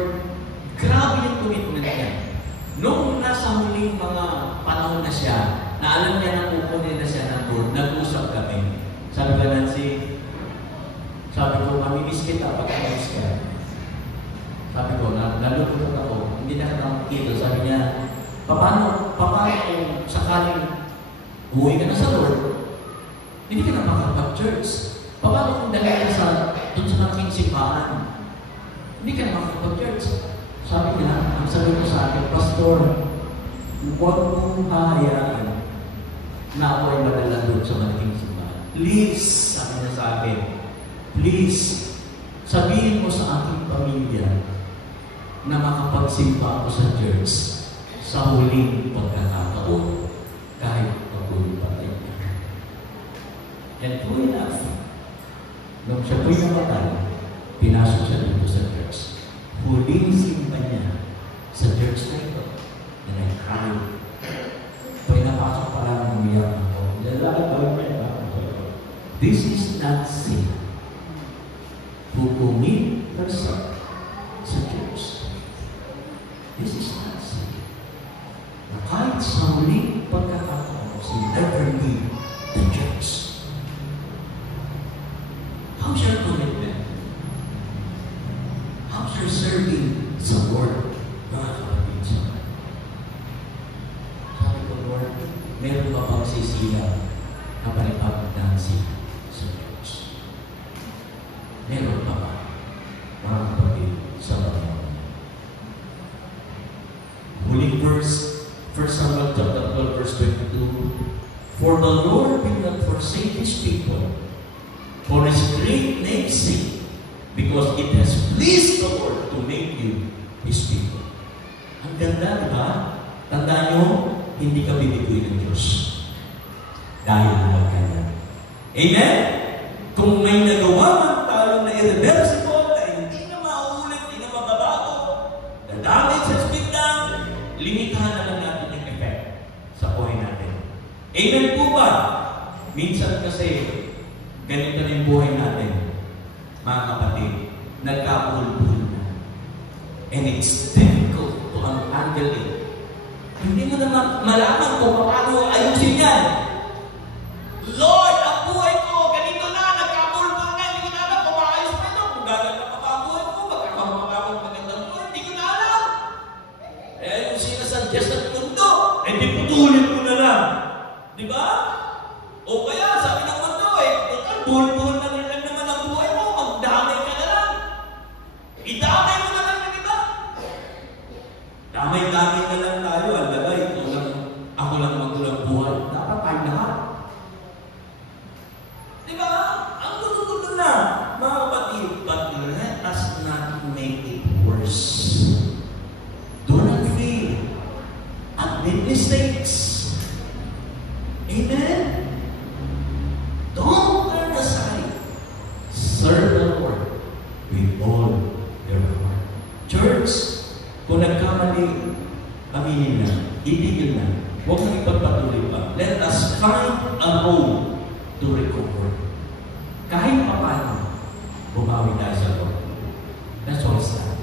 grabe yung commitment niya. Noong nasa huling mga panahon na siya, na alam niya na pupunin na siya ng Lord, nag-usap kami. Sabi ko, Nancy, sabi ko, mamimiss kita pag umalis ka. Sabi ko, nalulungkot ako, hindi na kita makikita. Sabi niya, paano kung sakaling umuwi ka na sa Lord, hindi ka na makapag-church. Paano kung dahil ka doon sa malaking simbahan, hindi ka na makapag-church. Sabi niya, ang sabi ko sa akin, Pastor, huwag mong hayaan na ako ay madala doon sa malaking simbahan. Please, sabi niya sa akin, please, sabihin mo sa aking pamilya na makapagsimba ako sa church sa huling pagkakataon kahit ako'y patay. And true enough, nung siya po'y namatay, pinasok siya dito sa church. Huling simba niya sa church na ito, na nag-cried. Pa'y napasok pa lang umiyak ako. Lalaki pa rin niya. This is not sin. To commit herself sa church. This is not sin. Na kahit sa huling pagkakataon, she never leave the church. How's your commitment? How's your serving sa Lord? Mga kapatid siya. Sabi ko, Lord, meron ba pang sisila na palipag Nancy sa church? Meron pa ba? Mga kapatid sa Panginoon. Huling verse, 1 Samuel chapter 12, verse 22. For the Lord will not forsake His people, for His great name's sake, because it has pleased the Lord to make you His people. Ang ganda, di ba? Tandaan nyo, hindi ka binibigay ng Diyos. Dahil mahal ka na. Amen? Kung may nagawa man tayo na irreversible, na hindi na mauulit, hindi na mababago, the damage has been done, limitahan na lang natin yung effect sa buhay natin. Amen po ba? Minsan kasi, ganito na yung buhay natin, mga kapatid, nagkapulpul na. And it's difficult to handle it. Hindi mo naman malaman kung paano ayusin yan. Lord, ang buhay ko, ganito na, nagkapulpul na, hindi ko na alam kung maayos pa ito, kung gaganda pa ang buhay ko, magkakamakakang magandang buhay, hindi ko na alam. Eh, yung sinasuggest ng mundo, hindi putulin mo na lang. Di ba? O kaya, sabi ng mundo, bulbul na rin lang naman ang buhay mo, magdamay ka na lang. Idamay mo na lang yung iba. Damay-damay na lang tayo, alagay, ako lang magulang buhay. Dapat tayo lahat. Di ba? Ang gulo-gulo na, mga kapatid, but let us not make it worse. Do not fail. Admit mistakes. Amen? Don't turn aside. Serve the Lord with all your heart. Church, kung nagkamali, aminin na, itigil na. Huwag nang ipagpatuloy pa. Let us find a road to recover. Kahit pa paano, bumawi tayo sa Lord. That's all stand.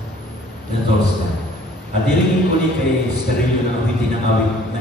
That's all stand. At diringin ko ni kay Sterilio na awitin ng awit na